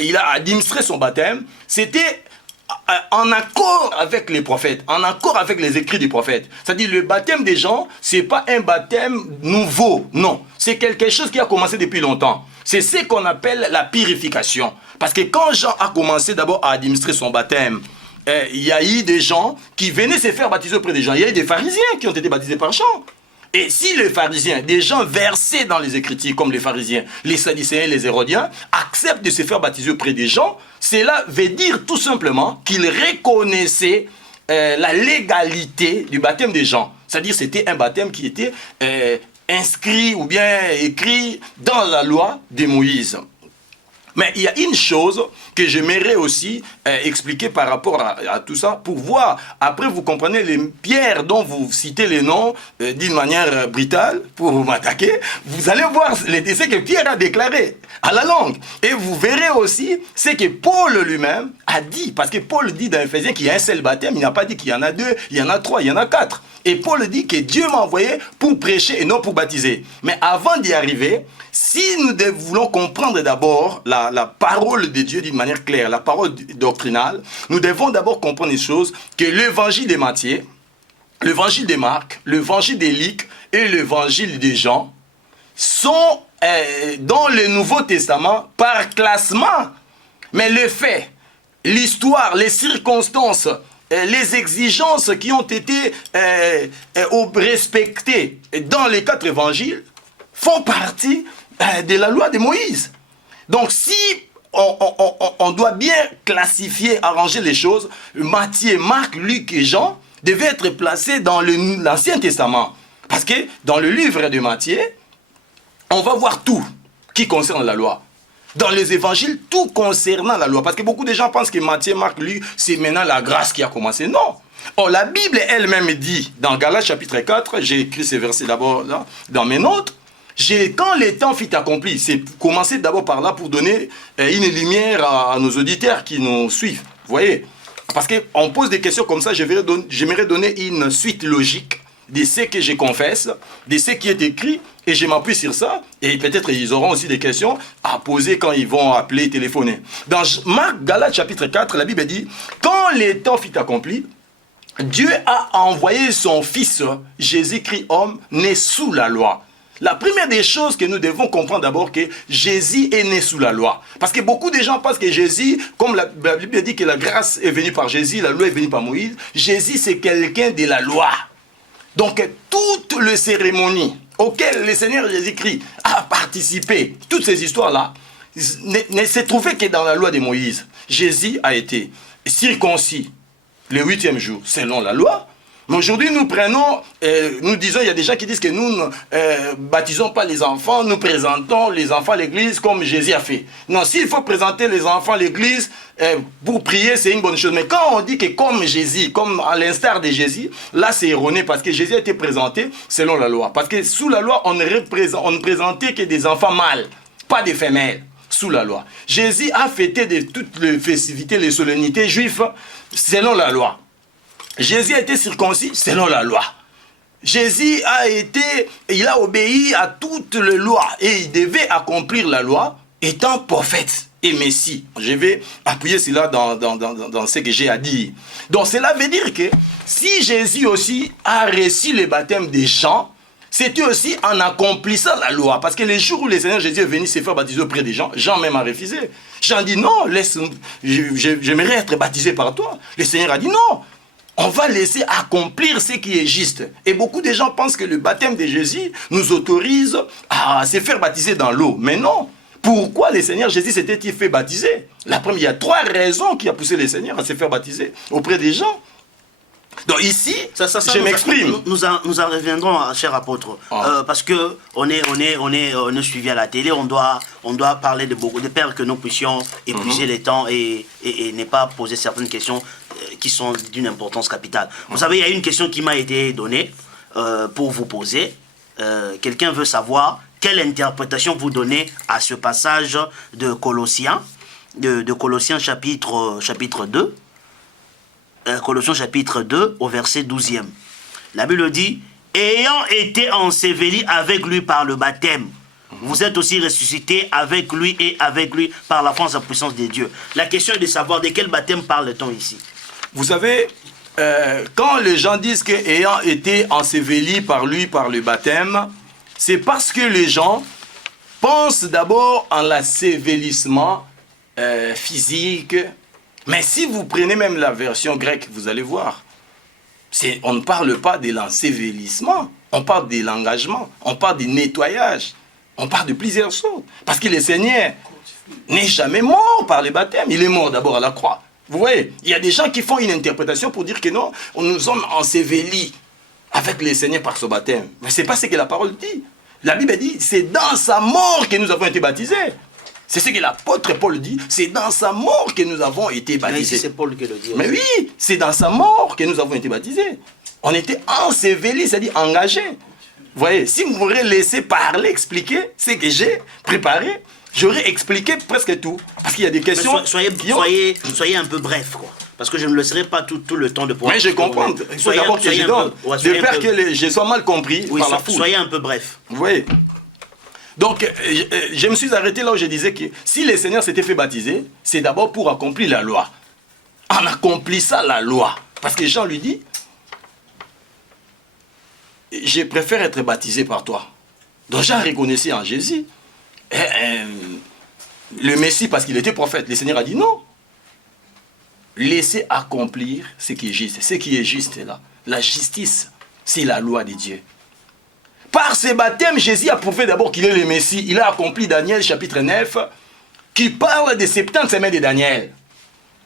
il a administré son baptême, c'était en accord avec les prophètes, en accord avec les écrits des prophètes. C'est-à-dire le baptême des gens, ce n'est pas un baptême nouveau, non. C'est quelque chose qui a commencé depuis longtemps. C'est ce qu'on appelle la purification. Parce que quand Jean a commencé d'abord à administrer son baptême, il y a eu des gens qui venaient se faire baptiser auprès des gens. Il y a eu des pharisiens qui ont été baptisés par Jean. Et si les pharisiens, des gens versés dans les Écritures comme les pharisiens, les sadducéens, les hérodiens, acceptent de se faire baptiser auprès des gens, cela veut dire tout simplement qu'ils reconnaissaient la légalité du baptême des gens. C'est-à-dire que c'était un baptême qui était inscrit ou bien écrit dans la loi de Moïse. Mais il y a une chose que j'aimerais aussi expliquer par rapport à tout ça, pour voir, après vous comprenez les pierres dont vous citez les noms d'une manière brutale, pour m'attaquer, vous allez voir ce que Pierre a déclaré à la langue. Et vous verrez aussi ce que Paul lui-même a dit, parce que Paul dit dans Éphésiens qu'il y a un seul baptême, il n'a pas dit qu'il y en a deux, il y en a trois, il y en a quatre. Et Paul dit que Dieu m'a envoyé pour prêcher et non pour baptiser. Mais avant d'y arriver, si nous voulons comprendre d'abord la parole de Dieu d'une manière claire, la parole doctrinale, nous devons d'abord comprendre une chose, que l'évangile de Matthieu, l'évangile de Marc, l'évangile de Luc et l'évangile de Jean sont dans le Nouveau Testament par classement. Mais les faits, l'histoire, les circonstances, les exigences qui ont été respectées dans les 4 évangiles font partie de la loi de Moïse. Donc si on doit bien classifier, arranger les choses, Matthieu, Marc, Luc et Jean devaient être placés dans l'Ancien Testament. Parce que dans le livre de Matthieu, on va voir tout qui concerne la loi. Dans les évangiles, tout concernant la loi. Parce que beaucoup de gens pensent que Matthieu, Marc, Luc, c'est maintenant la grâce qui a commencé. Non. Or, la Bible elle-même dit, dans Galates chapitre 4, j'ai écrit ces versets d'abord là, dans mes notes, quand le temps fut accompli, c'est commencer d'abord par là pour donner une lumière à nos auditeurs qui nous suivent. Vous voyez? Parce qu'on pose des questions comme ça, j'aimerais donner une suite logique de ce que je confesse, de ce qui est écrit, et je m'appuie sur ça, et peut-être ils auront aussi des questions à poser quand ils vont appeler, téléphoner. Dans Marc, Galates chapitre 4, la Bible dit, quand les temps fut accompli, Dieu a envoyé son Fils, Jésus-Christ homme, né sous la loi. La première des choses que nous devons comprendre d'abord, que Jésus est né sous la loi. Parce que beaucoup de gens pensent que Jésus, comme la Bible dit que la grâce est venue par Jésus, la loi est venue par Moïse, Jésus c'est quelqu'un de la loi. Donc toutes les cérémonies auxquelles le Seigneur Jésus-Christ a participé, toutes ces histoires-là, ne se trouvaient que dans la loi de Moïse. Jésus a été circoncis le 8e jour, selon la loi. Mais aujourd'hui, nous prenons, nous disons, il y a des gens qui disent que nous ne baptisons pas les enfants, nous présentons les enfants à l'église comme Jésus a fait. Non, s'il faut présenter les enfants à l'église pour prier, c'est une bonne chose. Mais quand on dit que comme Jésus, comme à l'instar de Jésus, là c'est erroné parce que Jésus a été présenté selon la loi. Parce que sous la loi, on ne présentait que des enfants mâles, pas des femelles. Sous la loi. Jésus a fêté de toutes les festivités, les solennités juives selon la loi. Jésus a été circoncis selon la loi. Jésus il a obéi à toutes les lois et il devait accomplir la loi étant prophète et messie. Je vais appuyer cela dans ce que j'ai à dire. Donc cela veut dire que si Jésus aussi a reçu le baptême des gens, c'était aussi en accomplissant la loi. Parce que les jours où le Seigneur Jésus est venu se faire baptiser auprès des gens, Jean même a refusé. Jean dit non, j'aimerais être baptisé par toi. Le Seigneur a dit non. On va laisser accomplir ce qui est juste. Et beaucoup de gens pensent que le baptême de Jésus nous autorise à se faire baptiser dans l'eau. Mais non. Pourquoi le Seigneur Jésus s'était-il fait baptiser? La première, il y a 3 raisons qui a poussé le Seigneur à se faire baptiser auprès des gens. Donc ici, je m'exprime. Nous en reviendrons, cher apôtre, parce que on est suivi à la télé, on doit parler de beaucoup de peur que nous puissions épuiser les temps et ne pas poser certaines questions qui sont d'une importance capitale. Vous savez, il y a une question qui m'a été donnée pour vous poser. Quelqu'un veut savoir quelle interprétation vous donnez à ce passage de Colossiens, de Colossiens chapitre 2. Colossiens chapitre 2 au verset 12e. La Bible dit, ayant été ensevelis avec lui par le baptême, vous êtes aussi ressuscités avec lui et avec lui par la force et la puissance de Dieu. La question est de savoir de quel baptême parle-t-on ici. Vous savez, quand les gens disent que ayant été ensevelis par lui par le baptême, c'est parce que les gens pensent d'abord en l'ensevelissement physique. Mais si vous prenez même la version grecque, vous allez voir, on ne parle pas de l'ensevelissement, on parle de l'engagement, on parle du nettoyage, on parle de plusieurs choses. Parce que le Seigneur n'est jamais mort par le baptême, il est mort d'abord à la croix. Vous voyez, il y a des gens qui font une interprétation pour dire que non, nous sommes ensevelis avec le Seigneur par ce baptême. Mais ce n'est pas ce que la parole dit. La Bible dit, c'est dans sa mort que nous avons été baptisés. C'est ce que l'apôtre Paul dit, c'est dans sa mort que nous avons été baptisés. C'est Paul qui le dit. Mais oui, c'est dans sa mort que nous avons été baptisés. On était ensevelis, c'est-à-dire engagés. Vous voyez, si vous m'aurez laissé parler, expliquer ce que j'ai préparé, j'aurais expliqué presque tout. Parce qu'il y a des questions... Soyez un peu bref, quoi. Parce que je ne laisserai pas tout le temps de pouvoir... Mais je comprends. Il faut d'abord que je donne. De peur que je sois mal compris par la foule. Soyez un peu bref. Vous voyez. Donc, je me suis arrêté là où je disais que si le Seigneur s'était fait baptiser, c'est d'abord pour accomplir la loi. En accomplissant la loi. Parce que Jean lui dit, je préfère être baptisé par toi. Donc Jean reconnaissait en Jésus le Messie parce qu'il était prophète. Le Seigneur a dit non. Laissez accomplir ce qui est juste. Ce qui est juste là. La justice, c'est la loi de Dieu. Par ce baptême, Jésus a prouvé d'abord qu'il est le Messie. Il a accompli Daniel chapitre 9, qui parle des 70 semaines de Daniel.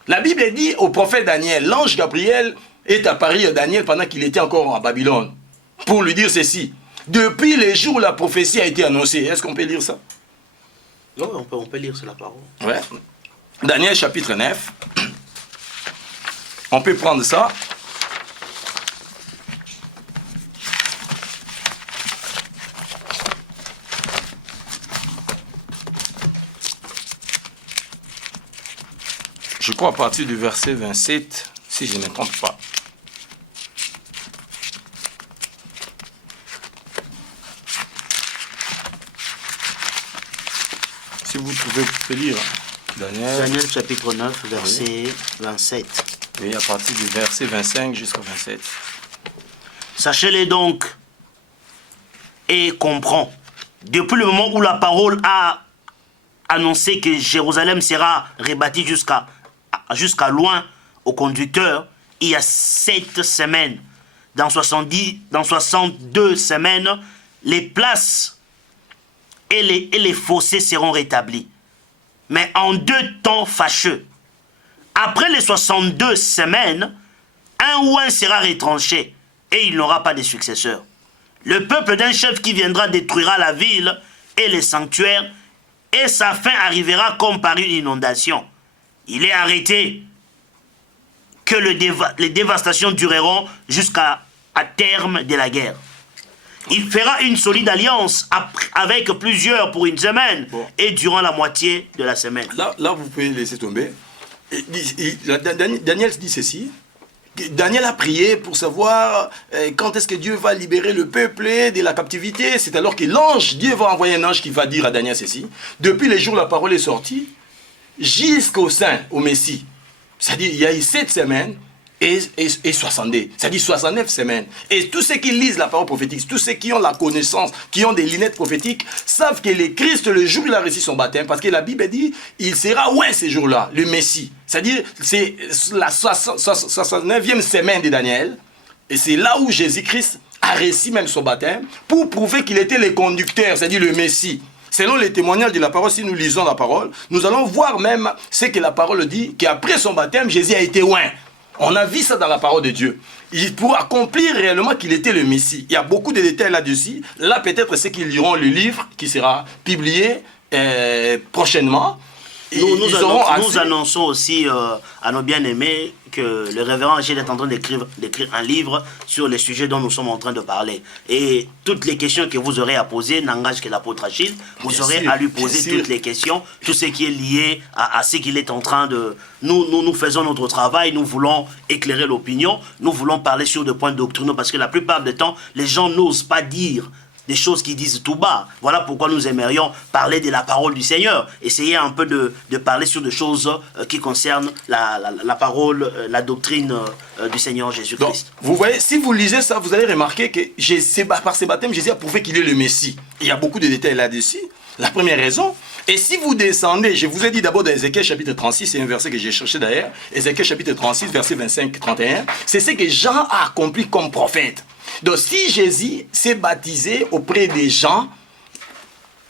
La Bible dit au prophète Daniel, l'ange Gabriel est apparu à Daniel pendant qu'il était encore en Babylone, pour lui dire ceci. Depuis les jours où la prophétie a été annoncée. Est-ce qu'on peut lire ça? Oui, on peut lire sur la parole. Ouais. Daniel chapitre 9. On peut prendre ça. je crois à partir du verset 27, si je ne me trompe pas. Si vous pouvez lire Daniel. Daniel chapitre 9, verset 27. Oui, à partir du verset 25 jusqu'au 27. Sachez-les donc et comprends. Depuis le moment où la parole a annoncé que Jérusalem sera rebâtie jusqu'à loin au conducteur, il y a 7 semaines. Dans 62 semaines, les places et les fossés seront rétablis. Mais en 2 temps fâcheux. Après les 62 semaines, un ouin sera retranché et il n'aura pas de successeur. Le peuple d'un chef qui viendra détruira la ville et les sanctuaires, et sa fin arrivera comme par une inondation. Il est arrêté que les dévastations dureront jusqu'à terme de la guerre. Il fera une solide alliance avec plusieurs pour une semaine et durant la moitié de la semaine. Là vous pouvez laisser tomber. Daniel dit ceci. Daniel a prié pour savoir quand est-ce que Dieu va libérer le peuple de la captivité. C'est alors que Dieu va envoyer un ange qui va dire à Daniel ceci. Depuis les jours où la parole est sortie, jusqu'au Saint, au Messie. C'est-à-dire il y a eu 7 semaines et 62. C'est-à-dire 69 semaines. Et tous ceux qui lisent la parole prophétique, tous ceux qui ont la connaissance, qui ont des lunettes prophétiques, savent que le Christ, le jour où il a reçu son baptême, parce que la Bible dit, il sera où ces jours-là, le Messie. C'est-à-dire, c'est la 69e semaine de Daniel, et c'est là où Jésus-Christ a reçu même son baptême, pour prouver qu'il était le conducteur, c'est-à-dire le Messie. Selon les témoignages de la parole, si nous lisons la parole, nous allons voir même ce que la parole dit, qu'après son baptême, Jésus a été oint. On a vu ça dans la parole de Dieu. Pour accomplir réellement qu'il était le Messie. Il y a beaucoup de détails là-dessus. Là, peut-être c'est qu'ils liront le livre qui sera publié prochainement. Nous annonçons aussi à nos bien-aimés que le révérend Gilles est en train d'écrire un livre sur les sujets dont nous sommes en train de parler. Et toutes les questions que vous aurez à poser n'engagent que l'apôtre Achille. Vous aurez à lui poser toutes les questions, tout ce qui est lié à ce qu'il est en train de... Nous faisons notre travail, nous voulons éclairer l'opinion, nous voulons parler sur des points doctrinaux parce que la plupart du temps, les gens n'osent pas dire des choses qu'ils disent tout bas. Voilà pourquoi nous aimerions parler de la parole du Seigneur. Essayer un peu de parler sur des choses qui concernent la parole, la doctrine du Seigneur Jésus-Christ. Vous voyez, si vous lisez ça, vous allez remarquer que par ses baptêmes, Jésus a prouvé qu'il est le Messie. Il y a beaucoup de détails là-dessus. La première raison, et si vous descendez, je vous ai dit d'abord dans Ézéchiel chapitre 36, c'est un verset que j'ai cherché d'ailleurs, Ézéchiel chapitre 36, verset 25-31, c'est ce que Jean a accompli comme prophète. Donc si Jésus s'est baptisé auprès des gens,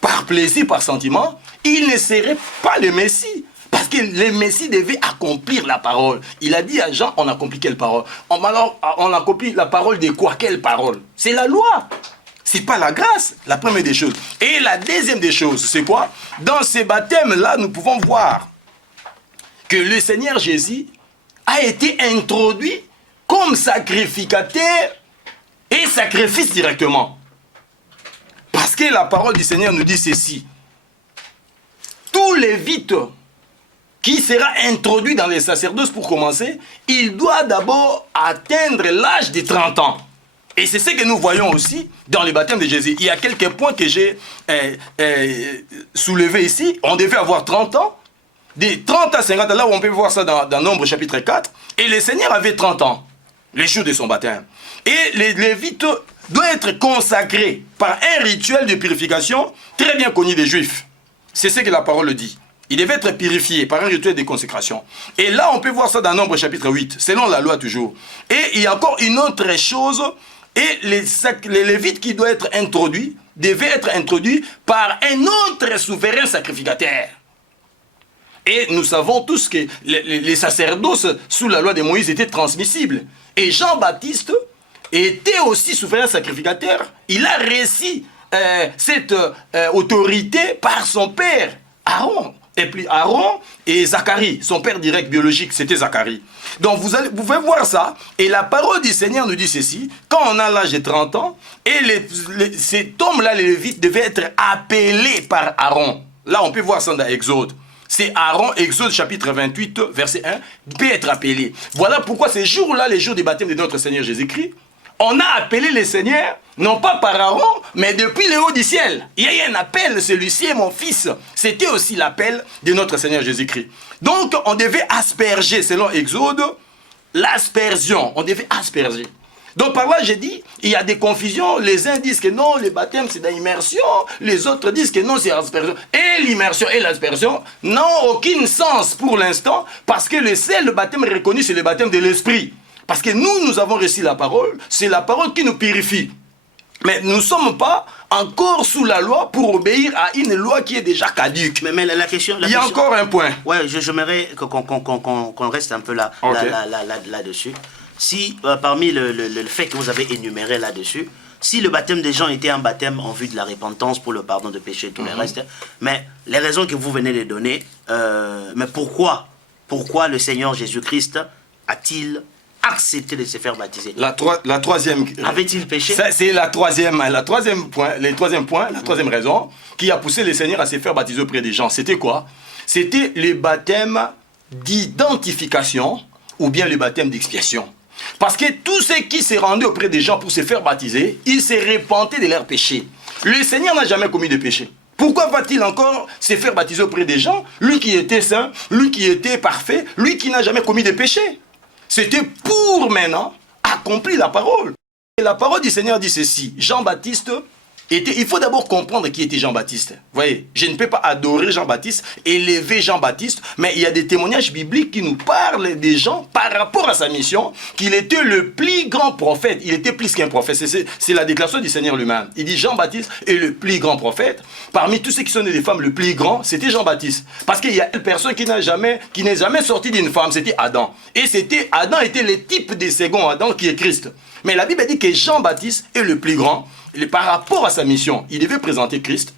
par plaisir, par sentiment, il ne serait pas le Messie. Parce que le Messie devait accomplir la parole. Il a dit à Jean, on accomplit quelle parole? Alors, on accomplit la parole de quoi? Quelle parole? C'est la loi. C'est pas la grâce, la première des choses. Et la deuxième des choses, c'est quoi? Dans ces baptêmes-là, nous pouvons voir que le Seigneur Jésus a été introduit comme sacrificateur et sacrifice directement. Parce que la parole du Seigneur nous dit ceci. Tout lévite qui sera introduit dans les sacerdoces pour commencer, il doit d'abord atteindre l'âge de 30 ans. Et c'est ce que nous voyons aussi dans le baptême de Jésus. Il y a quelques points que j'ai soulevés ici. On devait avoir 30 ans. De 30 à 50 ans, là où on peut voir ça dans Nombre chapitre 4. Et le Seigneur avait 30 ans, les jours de son baptême. Et les Lévites doivent être consacrés par un rituel de purification très bien connu des Juifs. C'est ce que la parole dit. Il devait être purifié par un rituel de consécration. Et là, on peut voir ça dans Nombre chapitre 8, selon la loi toujours. Et il y a encore une autre chose. Et les Lévites qui doivent être introduits, devaient être introduits par un autre souverain sacrificateur. Et nous savons tous que les sacerdoces sous la loi de Moïse étaient transmissibles. Et Jean-Baptiste était aussi souverain sacrificateur. Il a reçu cette autorité par son père, Aaron. Et puis Aaron et Zacharie, son père direct biologique, c'était Zacharie. Donc vous pouvez voir ça, et la parole du Seigneur nous dit ceci, quand on a l'âge de 30 ans, et cet homme-là, les Lévites, devaient être appelés par Aaron. Là, on peut voir ça dans Exode. c'est Aaron, Exode chapitre 28, verset 1, peut être appelé. Voilà pourquoi ces jours-là, les jours du baptême de notre Seigneur Jésus-Christ, on a appelé le Seigneur, non pas par Aaron, mais depuis le haut du ciel. Il y a eu un appel, celui-ci est mon fils. C'était aussi l'appel de notre Seigneur Jésus-Christ. Donc, on devait asperger, selon Exode, l'aspersion. On devait asperger. Donc par là, j'ai dit, il y a des confusions. Les uns disent que non, le baptême c'est d'immersion. Les autres disent que non, c'est aspersion. Et l'immersion et l'aspersion n'ont aucun sens pour l'instant, parce que le seul baptême reconnu, c'est le baptême de l'Esprit. Parce que nous avons reçu la parole, c'est la parole qui nous purifie. Mais nous ne sommes pas encore sous la loi pour obéir à une loi qui est déjà caduque. Mais la question... Il y a encore un point. Ouais, j'aimerais qu'on reste un peu là-dessus. Si, parmi le fait que vous avez énuméré là-dessus, si le baptême des gens était un baptême en vue de la repentance pour le pardon de péché et tout le reste, mais les raisons que vous venez de donner, mais pourquoi le Seigneur Jésus-Christ a-t-il accepté de se faire baptiser? La troisième... Avait-il péché? C'est la troisième raison qui a poussé le Seigneur à se faire baptiser auprès des gens. C'était quoi? C'était le baptême d'identification ou bien le baptême d'expiation. Parce que tous ceux qui se rendaient auprès des gens pour se faire baptiser, ils se repentaient de leurs péchés. Le Seigneur n'a jamais commis de péché. Pourquoi va-t-il encore se faire baptiser auprès des gens? Lui qui était saint, lui qui était parfait, lui qui n'a jamais commis de péché. C'était pour maintenant accomplir la parole. Et la parole du Seigneur dit ceci. Jean-Baptiste était... Il faut d'abord comprendre qui était Jean-Baptiste. Vous voyez, je ne peux pas adorer Jean-Baptiste, élever Jean-Baptiste, mais il y a des témoignages bibliques qui nous parlent des gens par rapport à sa mission, qu'il était le plus grand prophète. Il était plus qu'un prophète. C'est la déclaration du Seigneur lui-même. Il dit Jean-Baptiste est le plus grand prophète. Parmi tous ceux qui sont des femmes, le plus grand, c'était Jean-Baptiste. Parce qu'il y a une personne qui n'est jamais sortie d'une femme, c'était Adam. Et Adam était le type de second Adam qui est Christ. Mais la Bible dit que Jean-Baptiste est le plus grand. Par rapport à sa mission, il devait présenter Christ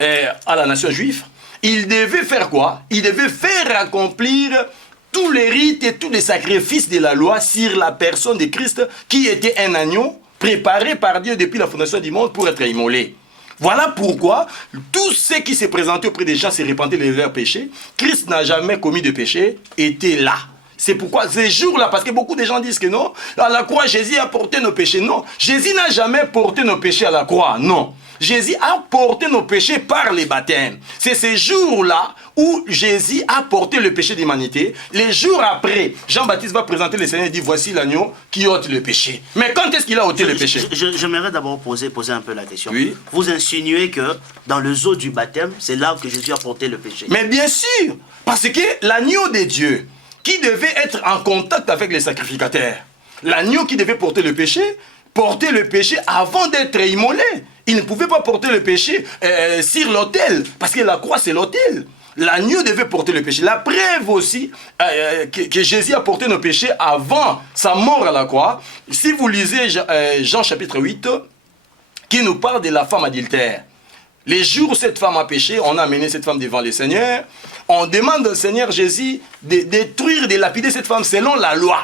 à la nation juive. Il devait faire quoi? Il devait faire accomplir tous les rites et tous les sacrifices de la loi sur la personne de Christ, qui était un agneau préparé par Dieu depuis la fondation du monde pour être immolé. Voilà pourquoi tous ceux qui se présentaient auprès des gens se repentaient de leurs péchés. Christ n'a jamais commis de péché, était là. C'est pourquoi ces jours-là, parce que beaucoup de gens disent que non, à la croix, Jésus a porté nos péchés. Non, Jésus n'a jamais porté nos péchés à la croix, non. Jésus a porté nos péchés par les baptêmes. C'est ces jours-là où Jésus a porté le péché de l'humanité. Les jours après, Jean-Baptiste va présenter le Seigneur et dit, voici l'agneau qui ôte le péché. Mais quand est-ce qu'il a ôté le péché? J'aimerais d'abord poser un peu la question. Oui. Vous insinuez que dans le zoo du baptême, c'est là que Jésus a porté le péché. Mais bien sûr, parce que l'agneau de Dieu, qui devait être en contact avec les sacrificateurs. L'agneau qui devait porter le péché avant d'être immolé. Il ne pouvait pas porter le péché sur l'autel, parce que la croix c'est l'autel. L'agneau devait porter le péché. La preuve aussi que Jésus a porté nos péchés avant sa mort à la croix. Si vous lisez Jean chapitre 8, qui nous parle de la femme adultère. Les jours où cette femme a péché, on a amené cette femme devant le Seigneur. On demande au Seigneur Jésus de détruire, de lapider cette femme selon la loi.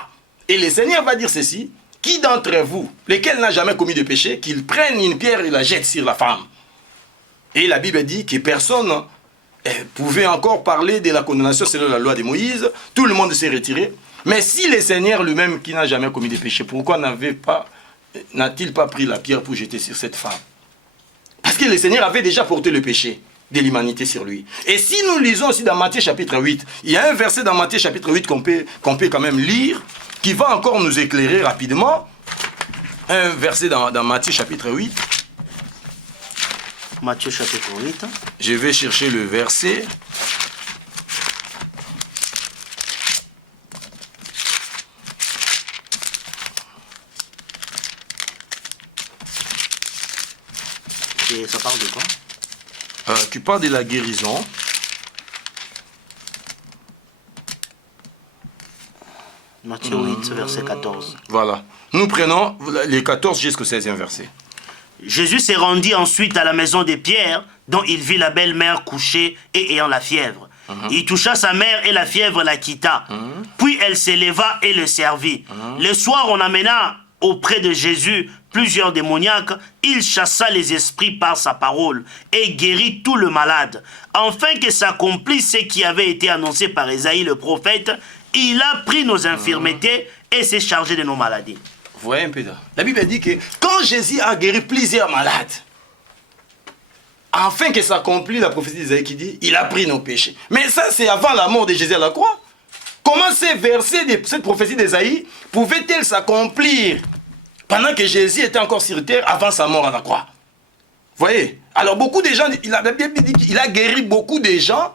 Et le Seigneur va dire ceci. Qui d'entre vous, lequel n'a jamais commis de péché, qu'il prenne une pierre et la jette sur la femme? Et la Bible dit que personne pouvait encore parler de la condamnation selon la loi de Moïse. Tout le monde s'est retiré. Mais si le Seigneur lui-même, qui n'a jamais commis de péché, pourquoi n'a-t-il pas pris la pierre pour jeter sur cette femme? Parce que le Seigneur avait déjà porté le péché de l'humanité sur lui. Et si nous lisons aussi dans Matthieu chapitre 8, il y a un verset dans Matthieu chapitre 8 qu'on peut quand même lire, qui va encore nous éclairer rapidement. Un verset dans Matthieu chapitre 8. Matthieu chapitre 8. Je vais chercher le verset. Et ça parle de quoi? Tu parles de la guérison. Matthieu 8, verset 14. Voilà. Nous prenons les 14 jusqu'au 16e verset. Jésus s'est rendu ensuite à la maison de Pierre, dont il vit la belle-mère couchée et ayant la fièvre. Il toucha sa mère et la fièvre la quitta. Puis elle s'éleva et le servit. Le soir, on amena auprès de Jésus plusieurs démoniaques, il chassa les esprits par sa parole et guérit tout le malade. Afin que s'accomplisse ce qui avait été annoncé par Ésaïe le prophète, il a pris nos infirmités et s'est chargé de nos maladies. Vous voyez un peu là. La Bible dit que quand Jésus a guéri plusieurs malades, afin que s'accomplisse la prophétie d'Ésaïe qui dit, il a pris nos péchés. Mais ça, c'est avant la mort de Jésus à la croix. Comment ces versets de cette prophétie d'Ésaïe pouvaient-elles s'accomplir pendant que Jésus était encore sur terre avant sa mort à la croix? Vous voyez? Alors beaucoup de gens, la Bible dit qu'il a guéri beaucoup de gens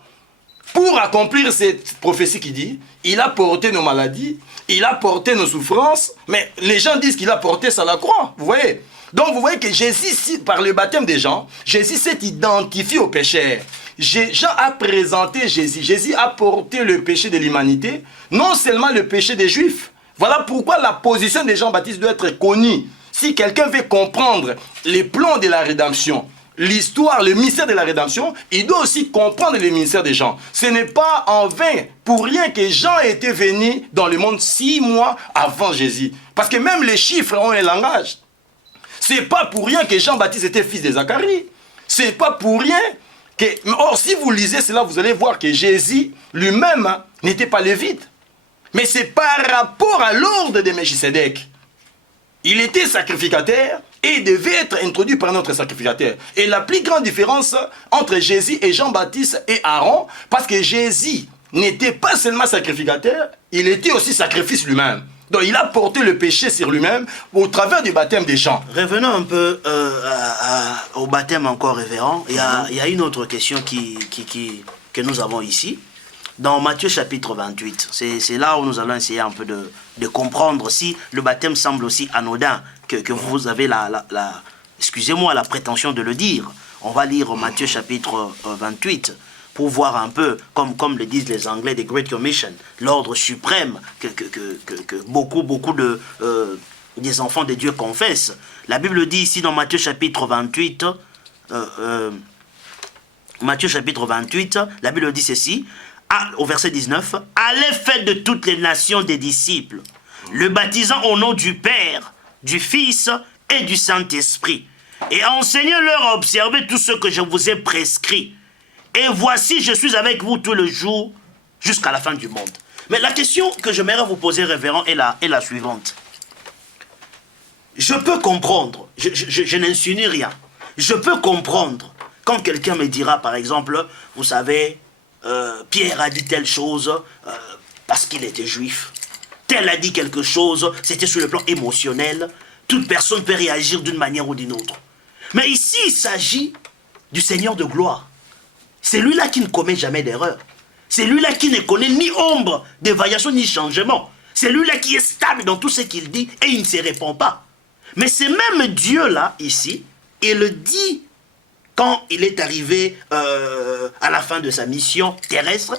pour accomplir cette prophétie qui dit, il a porté nos maladies, il a porté nos souffrances, mais les gens disent qu'il a porté ça à la croix. Vous voyez? Donc vous voyez que Jésus, par le baptême des gens, Jésus s'est identifié aux pécheurs. Jean a présenté Jésus. Jésus a porté le péché de l'humanité, non seulement le péché des Juifs. Voilà pourquoi la position de Jean-Baptiste doit être connue. Si quelqu'un veut comprendre les plans de la rédemption, l'histoire, le mystère de la rédemption, il doit aussi comprendre le mystère des gens. Ce n'est pas en vain, pour rien que Jean était venu dans le monde 6 mois avant Jésus. Parce que même les chiffres ont un langage. C'est pas pour rien que Jean-Baptiste était fils de Zacharie. C'est pas pour rien que... Or, si vous lisez cela, vous allez voir que Jésus lui-même n'était pas lévite. Mais c'est par rapport à l'ordre de Melchisédek. Il était sacrificateur et devait être introduit par notre sacrificateur. Et la plus grande différence entre Jésus et Jean-Baptiste et Aaron, parce que Jésus n'était pas seulement sacrificateur, il était aussi sacrifice lui-même. Donc il a porté le péché sur lui-même au travers du baptême des gens. Revenons un peu au baptême encore révérend. Il y a une autre question que nous avons ici. Dans Matthieu chapitre 28, c'est là où nous allons essayer un peu de comprendre si le baptême semble aussi anodin que vous avez excusez-moi, la prétention de le dire. On va lire Matthieu chapitre 28 pour voir un peu, comme le disent les Anglais, des Great Commission, l'ordre suprême que beaucoup des enfants de Dieu confessent. La Bible dit ici dans Matthieu chapitre 28, la Bible dit ceci, au verset 19, « Allez faire de toutes les nations des disciples, le baptisant au nom du Père, du Fils et du Saint-Esprit, et enseignez-leur à observer tout ce que je vous ai prescrit. Et voici, je suis avec vous tous les jours jusqu'à la fin du monde. » Mais la question que j'aimerais vous poser, révérend, est la suivante. Je peux comprendre, je n'insinue rien, je peux comprendre quand quelqu'un me dira, par exemple, vous savez, Pierre a dit telle chose parce qu'il était juif. Tel a dit quelque chose, c'était sur le plan émotionnel. Toute personne peut réagir d'une manière ou d'une autre. Mais ici, il s'agit du Seigneur de gloire. C'est lui-là qui ne commet jamais d'erreur. C'est lui-là qui ne connaît ni ombre de variation ni changement. C'est lui-là qui est stable dans tout ce qu'il dit et il ne se répond pas. Mais c'est même Dieu-là, ici, il le dit quand il est arrivé à la fin de sa mission terrestre,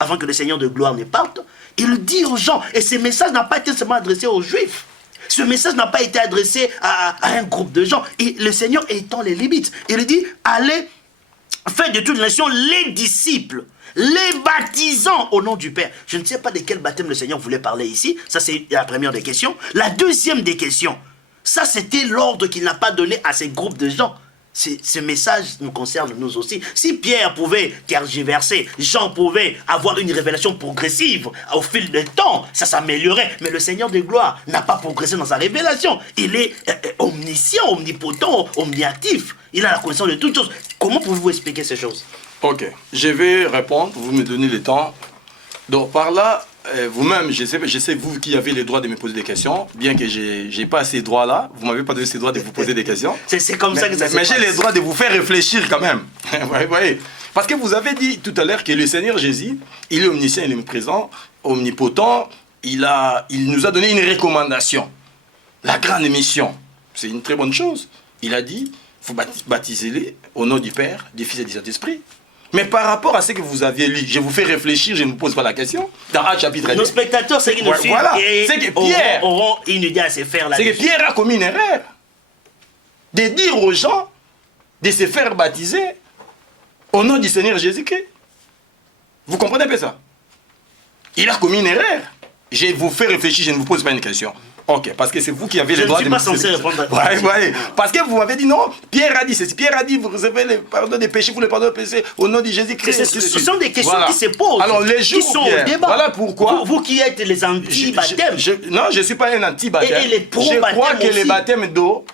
avant que le Seigneur de gloire ne parte, il dit aux gens, et ce message n'a pas été seulement adressé aux Juifs, ce message n'a pas été adressé à un groupe de gens, et le Seigneur étend les limites. Il dit, allez, faites de toutes les nations les disciples, les baptisant au nom du Père. Je ne sais pas de quel baptême le Seigneur voulait parler ici, ça c'est la première des questions. La deuxième des questions, ça c'était l'ordre qu'il n'a pas donné à ces groupes de gens. Ce message nous concerne nous aussi. Si Pierre pouvait tergiverser, Jean pouvait avoir une révélation progressive au fil du temps, ça s'améliorait. Mais le Seigneur de gloire n'a pas progressé dans sa révélation. Il est omniscient, omnipotent, omniactif. Il a la connaissance de toutes choses. Comment pouvez-vous expliquer ces choses? Ok, je vais répondre, vous me donnez le temps. Donc par là, vous-même, je sais vous qui avez le droit de me poser des questions, bien que je n'ai pas ces droits-là, vous ne m'avez pas donné ces droits de vous poser des questions. C'est comme ça que ça se passe. Mais j'ai le droit de vous faire réfléchir quand même. Vous voyez. Parce que vous avez dit tout à l'heure que le Seigneur Jésus, il est omniscient, il est présent, omnipotent, il nous a donné une recommandation. La grande mission, c'est une très bonne chose. Il a dit, il faut baptiser-les au nom du Père, du Fils et du Saint-Esprit. Mais par rapport à ce que vous aviez lu, je vous fais réfléchir, je ne vous pose pas la question. Dans Actes chapitre 2. Nos spectateurs, c'est qu'ils nous suivent c'est que Pierre auront une idée à se faire là. C'est que Pierre a commis une erreur. De dire aux gens de se faire baptiser au nom du Seigneur Jésus-Christ. Vous comprenez un peu ça? Il a commis une erreur. Je vous fais réfléchir, je ne vous pose pas une question. Ok, parce que c'est vous qui avez le droit de... Je ne suis pas censé répondre à Ouais, ouais. Parce que vous m'avez dit non, Pierre a dit ceci. Pierre a dit, vous recevez le pardon des péchés, vous le pardon des péchés au nom de Jésus-Christ. Ce sont des questions qui se posent, Alors, les jours qui sont Pierre, au débat. voilà pourquoi... Vous qui êtes les anti-baptêmes. Non, je ne suis pas un anti-baptême. Et les Je crois que aussi. les baptêmes d'eau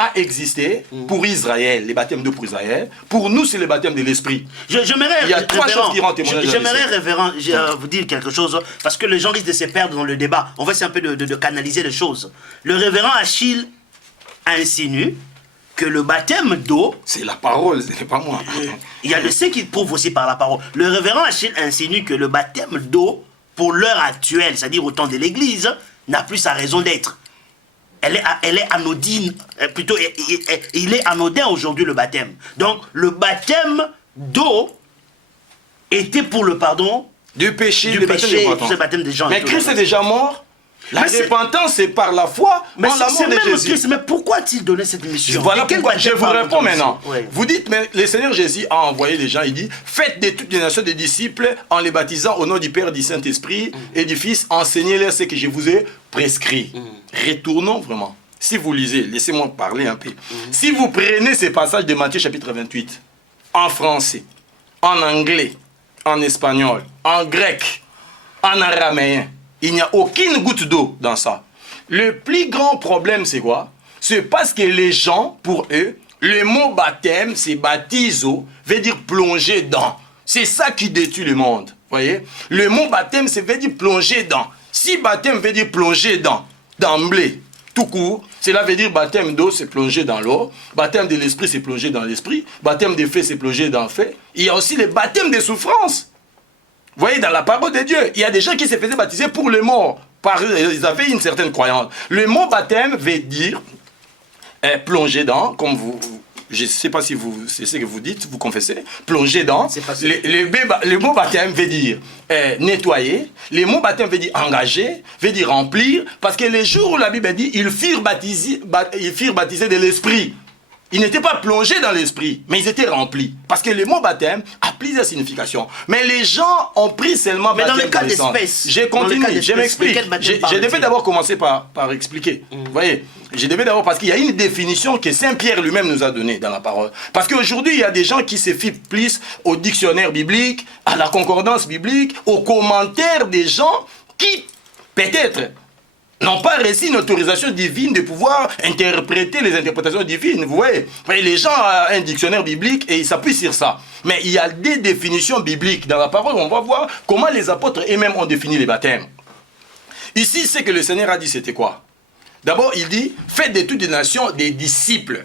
a existé pour Israël, les baptêmes d'eau pour Israël. Pour nous, c'est le baptême de l'esprit. J'aimerais, Il y a trois choses qui rendent témoignage. J'aimerais, révérend, vous dire quelque chose, parce que les gens risquent de se perdre dans le débat. On va essayer un peu de canaliser les choses. Le révérend Achille insinue que le baptême d'eau... C'est la parole, ce n'est pas moi. Il y a le C qui prouve aussi par la parole. Le révérend Achille insinue que le baptême d'eau, pour l'heure actuelle, c'est-à-dire au temps de l'Église, n'a plus sa raison d'être. Elle est anodine, plutôt, il est anodin aujourd'hui le baptême. Donc, le baptême d'eau était pour le pardon Du péché, du du péché, baptême le baptême des gens. Mais Christ est déjà mort. La Mais c'est- repentance, c'est par la foi Mais en l'amour c'est de même Jésus. Christ, mais pourquoi a-t-il donné cette mission? Voilà Et quel pourquoi je baptême vous réponds parle-t-on maintenant. ici? Ouais. Vous dites, mais le Seigneur Jésus a envoyé les gens, il dit, faites de toutes les nations des disciples en les baptisant au nom du Père, du Saint-Esprit et du Fils, enseignez-leur ce que je vous ai prescrit. Retournons vraiment. Si vous lisez, laissez-moi parler un peu. Si vous prenez ces passages de Matthieu chapitre 28, en français, en anglais, en espagnol, en grec, en araméen, il n'y a aucune goutte d'eau dans ça. Le plus grand problème, c'est quoi? C'est parce que les gens, pour eux, le mot baptême, c'est baptizo, veut dire plonger dans. C'est ça qui détruit le monde. Voyez? Le mot baptême, c'est veut dire plonger dans. Si baptême veut dire plonger dans, d'emblée, tout court, cela veut dire baptême d'eau, c'est plonger dans l'eau. Baptême de l'esprit, c'est plonger dans l'esprit. Baptême de feu, c'est plonger dans le feu. Il y a aussi le baptême de souffrance. Vous voyez, dans la parole de Dieu, il y a des gens qui se faisaient baptiser pour le mort. Ils avaient une certaine croyance. Le mot baptême veut dire plonger dans, comme vous... Je ne sais pas si c'est ce que vous dites, vous confessez. Plonger dans. Le mot baptême veut dire nettoyer. Le mot baptême veut dire engager, veut dire remplir. Parce que les jours où la Bible dit, ils furent baptisés de l'esprit. Ils n'étaient pas plongés dans l'esprit, mais ils étaient remplis. Parce que le mot baptême a plusieurs significations. Mais les gens ont pris seulement Mais dans baptême le cas connaissance. d'espèce. Je continue, je m'explique. Je devais devais d'abord commencer par expliquer. Vous voyez, je devais d'abord, parce qu'il y a une définition que Saint-Pierre lui-même nous a donnée dans la parole. Parce qu'aujourd'hui, il y a des gens qui se fient plus au dictionnaire biblique, à la concordance biblique, aux commentaires des gens qui, peut-être, n'ont pas reçu une autorisation divine de pouvoir interpréter les interprétations divines. Vous voyez, les gens ont un dictionnaire biblique et ils s'appuient sur ça. Mais il y a des définitions bibliques. Dans la parole, on va voir comment les apôtres eux-mêmes ont défini les baptêmes. Ici, ce que le Seigneur a dit, c'était quoi? D'abord, il dit, faites de toutes les nations des disciples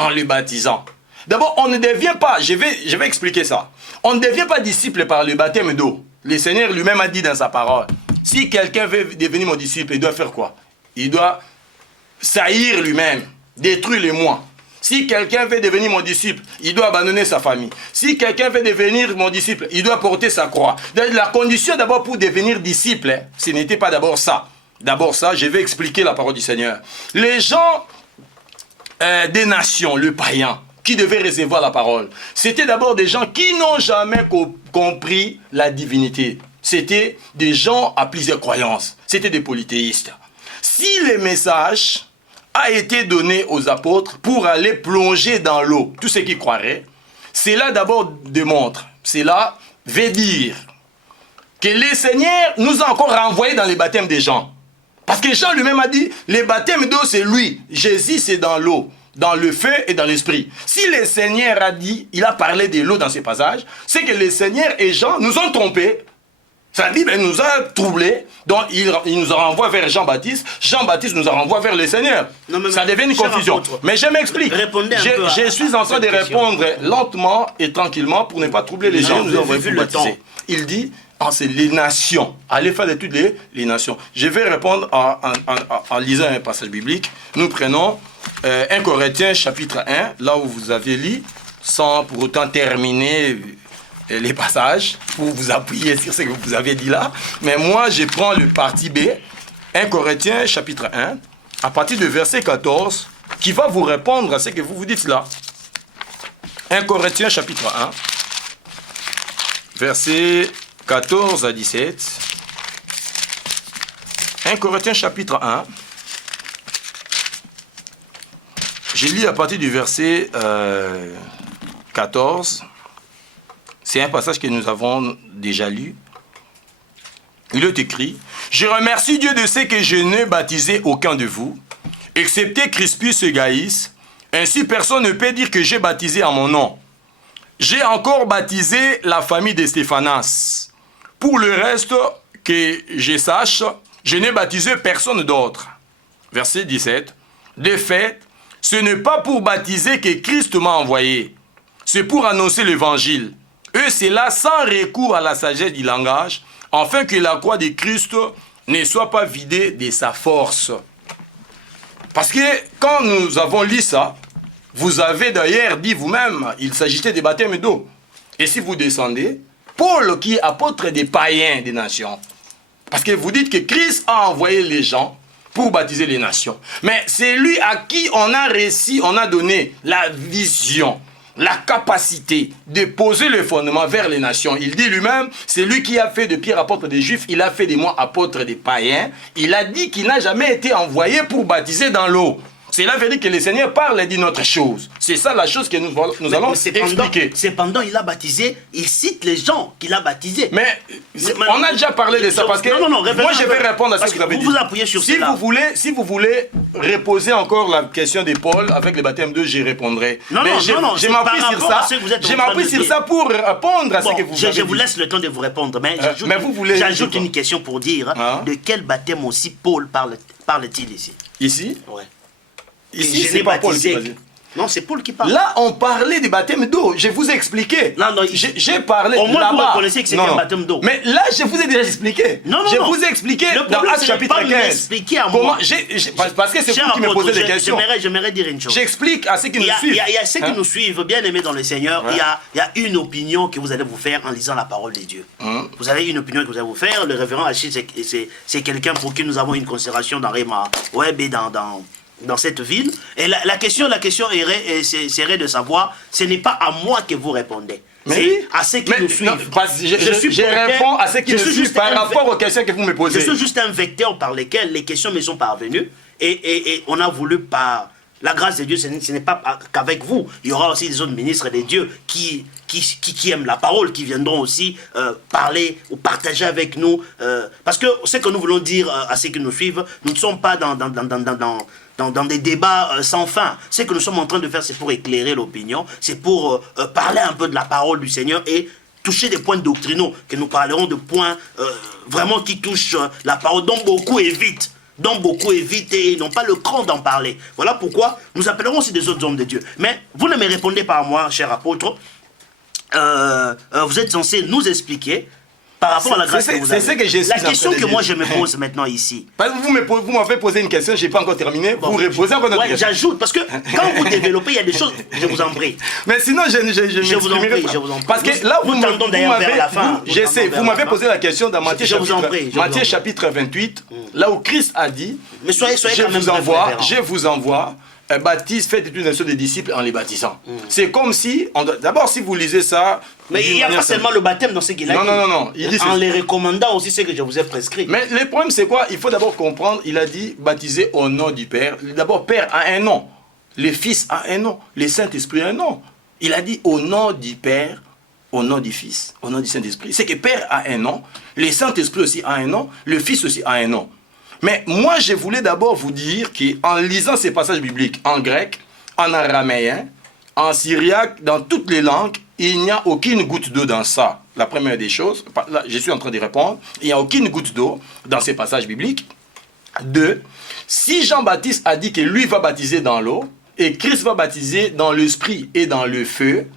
en les baptisant. D'abord, on ne devient pas, je vais expliquer ça. On ne devient pas disciple par le baptême d'eau. Le Seigneur lui-même a dit dans sa parole, si quelqu'un veut devenir mon disciple, il doit faire quoi? Il doit saillir lui-même, détruire les moi. Si quelqu'un veut devenir mon disciple, il doit abandonner sa famille. Si quelqu'un veut devenir mon disciple, il doit porter sa croix. La condition d'abord pour devenir disciple, ce n'était pas d'abord ça. D'abord ça, je vais expliquer la parole du Seigneur. Les gens des nations, le païen, qui devaient recevoir la parole, c'était d'abord des gens qui n'ont jamais compris la divinité. C'était des gens à plusieurs croyances. C'était des polythéistes. Si le message a été donné aux apôtres pour aller plonger dans l'eau, tous ceux qui croiraient, cela d'abord démontre, cela veut dire que le Seigneur nous a encore renvoyés dans les baptêmes des gens. Parce que Jean lui-même a dit, les baptêmes d'eau c'est lui, Jésus c'est dans l'eau, dans le feu et dans l'esprit. Si le Seigneur a dit, il a parlé de l'eau dans ces passages, c'est que le Seigneur et Jean nous ont trompés. La Bible nous a troublés, donc il nous a renvoyé vers Jean-Baptiste. Jean-Baptiste nous a renvoyé vers le Seigneur. Ça devient une confusion. Mais je m'explique. Je suis en train de répondre lentement et tranquillement pour ne pas troubler les gens. Nous avons vu le temps. Il dit, c'est les nations. Allez faire de toutes les nations. Je vais répondre en lisant un passage biblique. Nous prenons 1 Corinthiens chapitre 1, là où vous avez lu, sans pour autant terminer les passages pour vous appuyer sur ce que vous avez dit là. Mais moi, je prends le parti B, 1 Corinthiens chapitre 1, à partir du verset 14, qui va vous répondre à ce que vous vous dites là. 1 Corinthiens chapitre 1, verset 14 à 17. 1 Corinthiens chapitre 1, Je lis à partir du verset 14. C'est un passage que nous avons déjà lu. Il est écrit, « Je remercie Dieu de ce que je n'ai baptisé aucun de vous, excepté Crispus et Gaïs. Ainsi, personne ne peut dire que j'ai baptisé en mon nom. J'ai encore baptisé la famille de Stéphanas. Pour le reste, que je sache, je n'ai baptisé personne d'autre. » Verset 17. « De fait, ce n'est pas pour baptiser que Christ m'a envoyé. C'est pour annoncer l'évangile. Eux, c'est là sans recours à la sagesse du langage, afin que la croix de Christ ne soit pas vidée de sa force. » Parce que quand nous avons lu ça, vous avez d'ailleurs dit vous-même, il s'agissait des baptêmes d'eau. Et si vous descendez, Paul qui est apôtre des païens des nations, parce que vous dites que Christ a envoyé les gens pour baptiser les nations. Mais c'est lui à qui on a réussi, on a donné la vision, la capacité de poser le fondement vers les nations. Il dit lui-même, c'est lui qui a fait de Pierre apôtre des Juifs, il a fait de moi apôtre des païens. Il a dit qu'il n'a jamais été envoyé pour baptiser dans l'eau. Cela veut dire que le Seigneur parle d'une autre chose. C'est ça la chose que nous allons expliquer. Cependant, il a baptisé, il cite les gens qu'il a baptisés. Mais on a déjà parlé de ça parce que moi je vais répondre à ce que vous avez dit. Vous appuyez sur cela. Si vous voulez reposer encore la question de Paul avec le baptême d'eau, j'y répondrai. Non, je m'appuie sur ça. Je m'appuie sur ça pour répondre à ce que vous avez dit. Je vous laisse le temps de vous répondre, mais j'ajoute une question pour dire de quel baptême aussi Paul parle-t-il ici? Ici? Ouais. Ici, c'est pas Paul qui parle. Non, c'est Paul qui parle. Là, on parlait du baptême d'eau. Je vous ai expliqué. Non, j'ai parlé au moins là-bas. vous reconnaissez que c'est un baptême d'eau. Mais là, je vous ai déjà expliqué. Je vous ai expliqué dans Actes chapitre 15. À moi. Parce que c'est vous qui me posez des questions. J'aimerais dire une chose. J'explique à ceux qui nous suivent. Il y a ceux qui nous suivent, bien aimés dans le Seigneur. Il y a une opinion que vous allez vous faire en lisant la parole de Dieu. Vous avez une opinion que vous allez vous faire. Le révérend Achille, c'est quelqu'un pour qui nous avons une considération dans Réma Web et dans cette ville. Et la question serait de savoir, ce n'est pas à moi que vous répondez. C'est à ceux qui nous suivent. Je réponds à ceux qui nous suivent par rapport aux questions que vous me posez. Je suis juste un vecteur par lequel les questions me sont parvenues et on a voulu par la grâce de Dieu, ce n'est pas qu'avec vous. Il y aura aussi des autres ministres de Dieu qui aiment la parole, qui viendront aussi parler ou partager avec nous. Parce que ce que nous voulons dire à ceux qui nous suivent, nous ne sommes pas dans des débats sans fin. Ce que nous sommes en train de faire, c'est pour éclairer l'opinion, c'est pour parler un peu de la parole du Seigneur et toucher des points doctrinaux, que nous parlerons de points vraiment qui touchent la parole, dont beaucoup évitent. Et ils n'ont pas le cran d'en parler. Voilà pourquoi nous appellerons aussi des autres hommes de Dieu. Mais vous ne me répondez pas à moi, cher apôtre. Vous êtes censé nous expliquer par rapport à la grâce que vous avez. La question que moi je me pose maintenant ici. Vous m'avez posé une question, je n'ai pas encore terminé. Vous reposez encore notre question. J'ajoute, parce que quand vous développez, il y a des choses, je vous en prie. Mais sinon, je vous en prie, je vous en prie. Parce que là, vous m'avez posé la question dans Matthieu chapitre 28, là où Christ a dit, mais soyez je vous envoie. Baptise, faites une nation des disciples en les baptisant. C'est comme si, d'abord si vous lisez ça... Mais il n'y a pas seulement le baptême dans ce qu'il a dit. Non. En les recommandant aussi ce que je vous ai prescrit. Mais le problème c'est quoi? Il faut d'abord comprendre, il a dit baptiser au nom du Père. D'abord, Père a un nom. Le Fils a un nom. Le Saint-Esprit a un nom. Il a dit au nom du Père, au nom du Fils, au nom du Saint-Esprit. C'est que Père a un nom, le Saint-Esprit aussi a un nom, le Fils aussi a un nom. Mais moi, je voulais d'abord vous dire qu'en lisant ces passages bibliques en grec, en araméen, en syriaque, dans toutes les langues, il n'y a aucune goutte d'eau dans ça. La première des choses, là, je suis en train de répondre, il n'y a aucune goutte d'eau dans ces passages bibliques. 2, si Jean-Baptiste a dit que lui va baptiser dans l'eau, et Christ va baptiser dans l'esprit et dans le feu,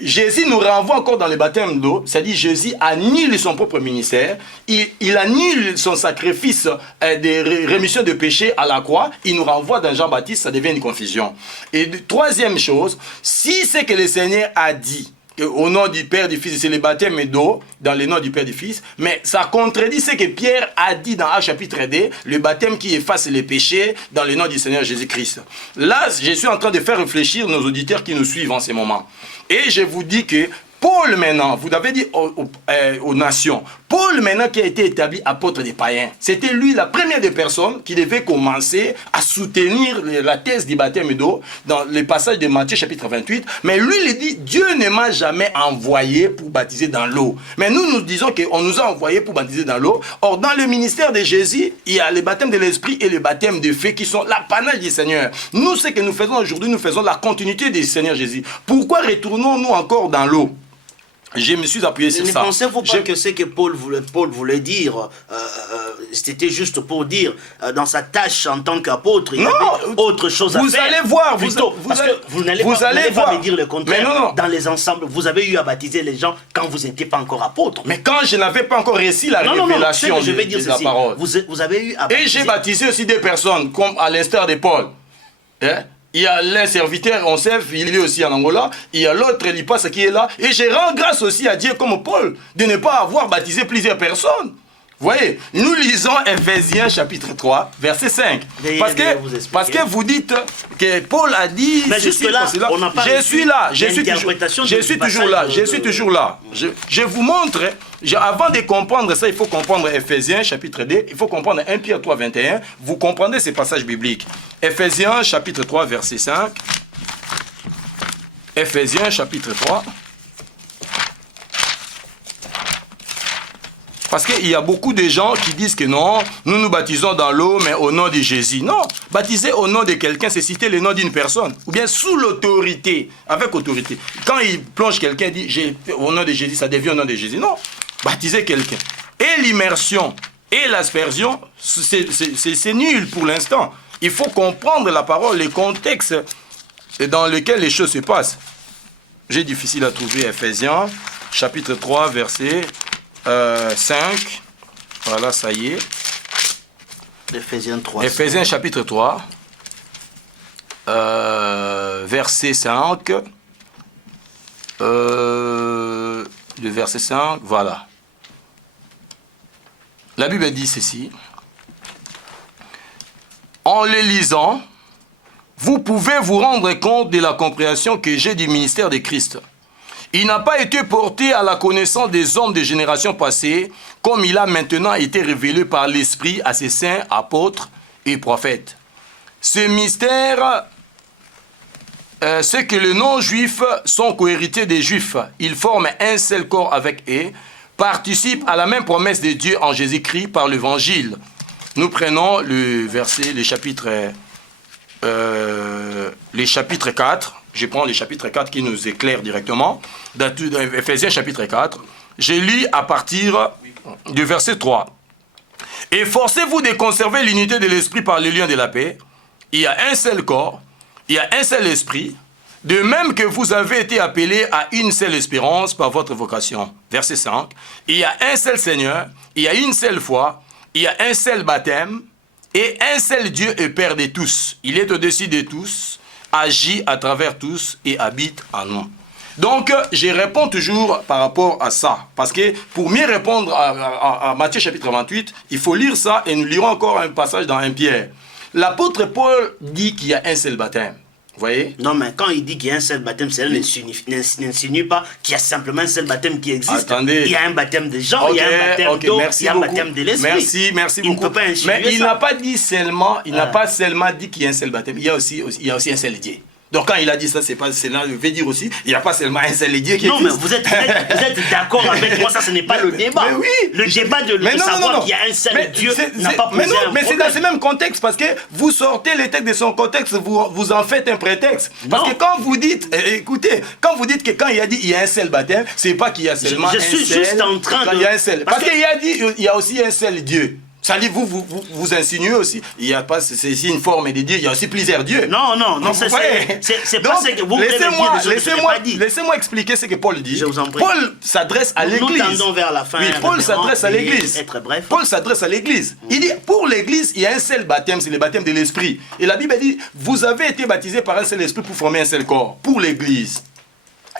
Jésus nous renvoie encore dans le baptême d'eau, c'est-à-dire Jésus annule son propre ministère, il annule son sacrifice de rémission de péché à la croix, il nous renvoie dans Jean-Baptiste, ça devient une confusion. Et troisième chose, si c'est que le Seigneur a dit, au nom du Père, du Fils, c'est le baptême d'eau, dans le nom du Père, du Fils, mais ça contredit ce que Pierre a dit dans Actes chapitre 2, le baptême qui efface les péchés dans le nom du Seigneur Jésus-Christ. Là, je suis en train de faire réfléchir nos auditeurs qui nous suivent en ce moment. Et je vous dis que Paul maintenant, vous avez dit aux nations, Paul maintenant qui a été établi apôtre des païens, c'était lui la première des personnes qui devait commencer à soutenir la thèse du baptême d'eau dans les passages de Matthieu chapitre 28. Mais lui, il dit, Dieu ne m'a jamais envoyé pour baptiser dans l'eau. Mais nous disons qu'on nous a envoyé pour baptiser dans l'eau. Or, dans le ministère de Jésus, il y a le baptême de l'Esprit et le baptême de feu qui sont l'apanage du Seigneur. Nous, ce que nous faisons aujourd'hui, nous faisons la continuité du Seigneur Jésus. Pourquoi retournons-nous encore dans l'eau? Je me suis appuyé sur ça. Ne pensez-vous pas que ce que Paul voulait dire, c'était juste pour dire, dans sa tâche en tant qu'apôtre, il y avait autre chose à faire. Vous allez voir. Vous n'allez pas me dire le contraire. Non. Dans les ensembles, vous avez eu à baptiser les gens quand vous n'étiez pas encore apôtre. Mais quand je n'avais pas encore réussi la révélation de la parole. Vous avez eu à baptiser. Et j'ai baptisé aussi des personnes, comme à l'instar de Paul. Il y a l'un serviteur, on sait, il est aussi en Angola. Il y a l'autre, Elipas, qui est là. Et je rends grâce aussi à Dieu, comme Paul, de ne pas avoir baptisé plusieurs personnes. Vous voyez, nous lisons Ephésiens chapitre 3, verset 5. Parce que vous dites que Paul a dit... Mais jusque-là, on n'a pas... Je suis là, je suis toujours là. Je vous montre, avant de comprendre ça, il faut comprendre Ephésiens chapitre 2, il faut comprendre 1 Pierre 3, 21. Vous comprenez ces passages bibliques. Ephésiens chapitre 3, verset 5. Ephésiens chapitre 3. Parce qu'il y a beaucoup de gens qui disent que non, nous nous baptisons dans l'eau, mais au nom de Jésus. Non, baptiser au nom de quelqu'un, c'est citer le nom d'une personne. Ou bien sous l'autorité, avec autorité. Quand il plonge quelqu'un, il dit au nom de Jésus, ça devient au nom de Jésus. Non, baptiser quelqu'un. Et l'immersion et l'aspersion, c'est nul pour l'instant. Il faut comprendre la parole, les contextes dans lesquels les choses se passent. J'ai difficile à trouver Ephésiens, chapitre 3, verset... 5, voilà, ça y est. Ephésiens 3. Ephésiens chapitre 3, verset 5. Le verset 5, voilà. La Bible dit ceci. En les lisant, vous pouvez vous rendre compte de la compréhension que j'ai du ministère de Christ. Il n'a pas été porté à la connaissance des hommes des générations passées, comme il a maintenant été révélé par l'Esprit à ses saints apôtres et prophètes. Ce mystère, c'est que les non-juifs sont cohéritiers des juifs. Ils forment un seul corps avec eux, participent à la même promesse de Dieu en Jésus-Christ par l'évangile. Nous prenons le verset, les chapitres 4. Je prends le chapitre 4 qui nous éclaire directement. Dans Ephésiens chapitre 4, j'ai lu à partir du verset 3. « Efforcez-vous de conserver l'unité de l'esprit par le lien de la paix. Il y a un seul corps, il y a un seul esprit, de même que vous avez été appelés à une seule espérance par votre vocation. » Verset 5. « Il y a un seul Seigneur, il y a une seule foi, il y a un seul baptême, et un seul Dieu et Père de tous. Il est au-dessus de tous, agit à travers tous et habite en nous. » Donc, je réponds toujours par rapport à ça. Parce que pour mieux répondre à Matthieu chapitre 28, il faut lire ça et nous lirons encore un passage dans 1 Pierre. L'apôtre Paul dit qu'il y a un seul baptême. Vous voyez? Non, mais quand il dit qu'il y a un seul baptême, cela n'insinue pas qu'il y a simplement un seul baptême qui existe. Attendez. Il y a un baptême de Jean, il y a un baptême d'eau, il y a un baptême de l'esprit. Merci il beaucoup. Ne peut pas insinuer mais il ça. n'a pas dit seulement, n'a pas seulement dit qu'il y a un seul baptême. Il y a aussi un seul Dieu. Donc quand il a dit ça, c'est pas cela, je vais dire aussi, il n'y a pas seulement un seul Dieu qui existe. Non, mais vous êtes d'accord avec moi, ça ce n'est pas le débat. Mais oui. Le débat de savoir qu'il y a un seul Dieu n'a pas posé un problème. Mais c'est dans ce même contexte, parce que vous sortez les textes de son contexte, vous en faites un prétexte. Parce que quand vous dites, écoutez, quand vous dites que quand il a dit il y a un seul baptême, c'est pas qu'il y a seulement un seul. Je suis juste en train de... Il y a un seul. Parce qu'il a dit il y a aussi un seul Dieu. Ça dit, vous insinuez aussi, il n'y a pas, c'est ici une forme de Dieu, il y a aussi plusieurs dieux. Non, c'est pas ce que vous voulez dire. Laissez-moi expliquer ce que Paul dit. Je vous en prie. Paul s'adresse à l'église. Nous tendons vers la fin. Oui, Paul s'adresse à l'église. Être bref. Paul s'adresse à l'église. Il dit, pour l'église, il y a un seul baptême, c'est le baptême de l'esprit. Et la Bible dit, vous avez été baptisés par un seul esprit pour former un seul corps. Pour l'église.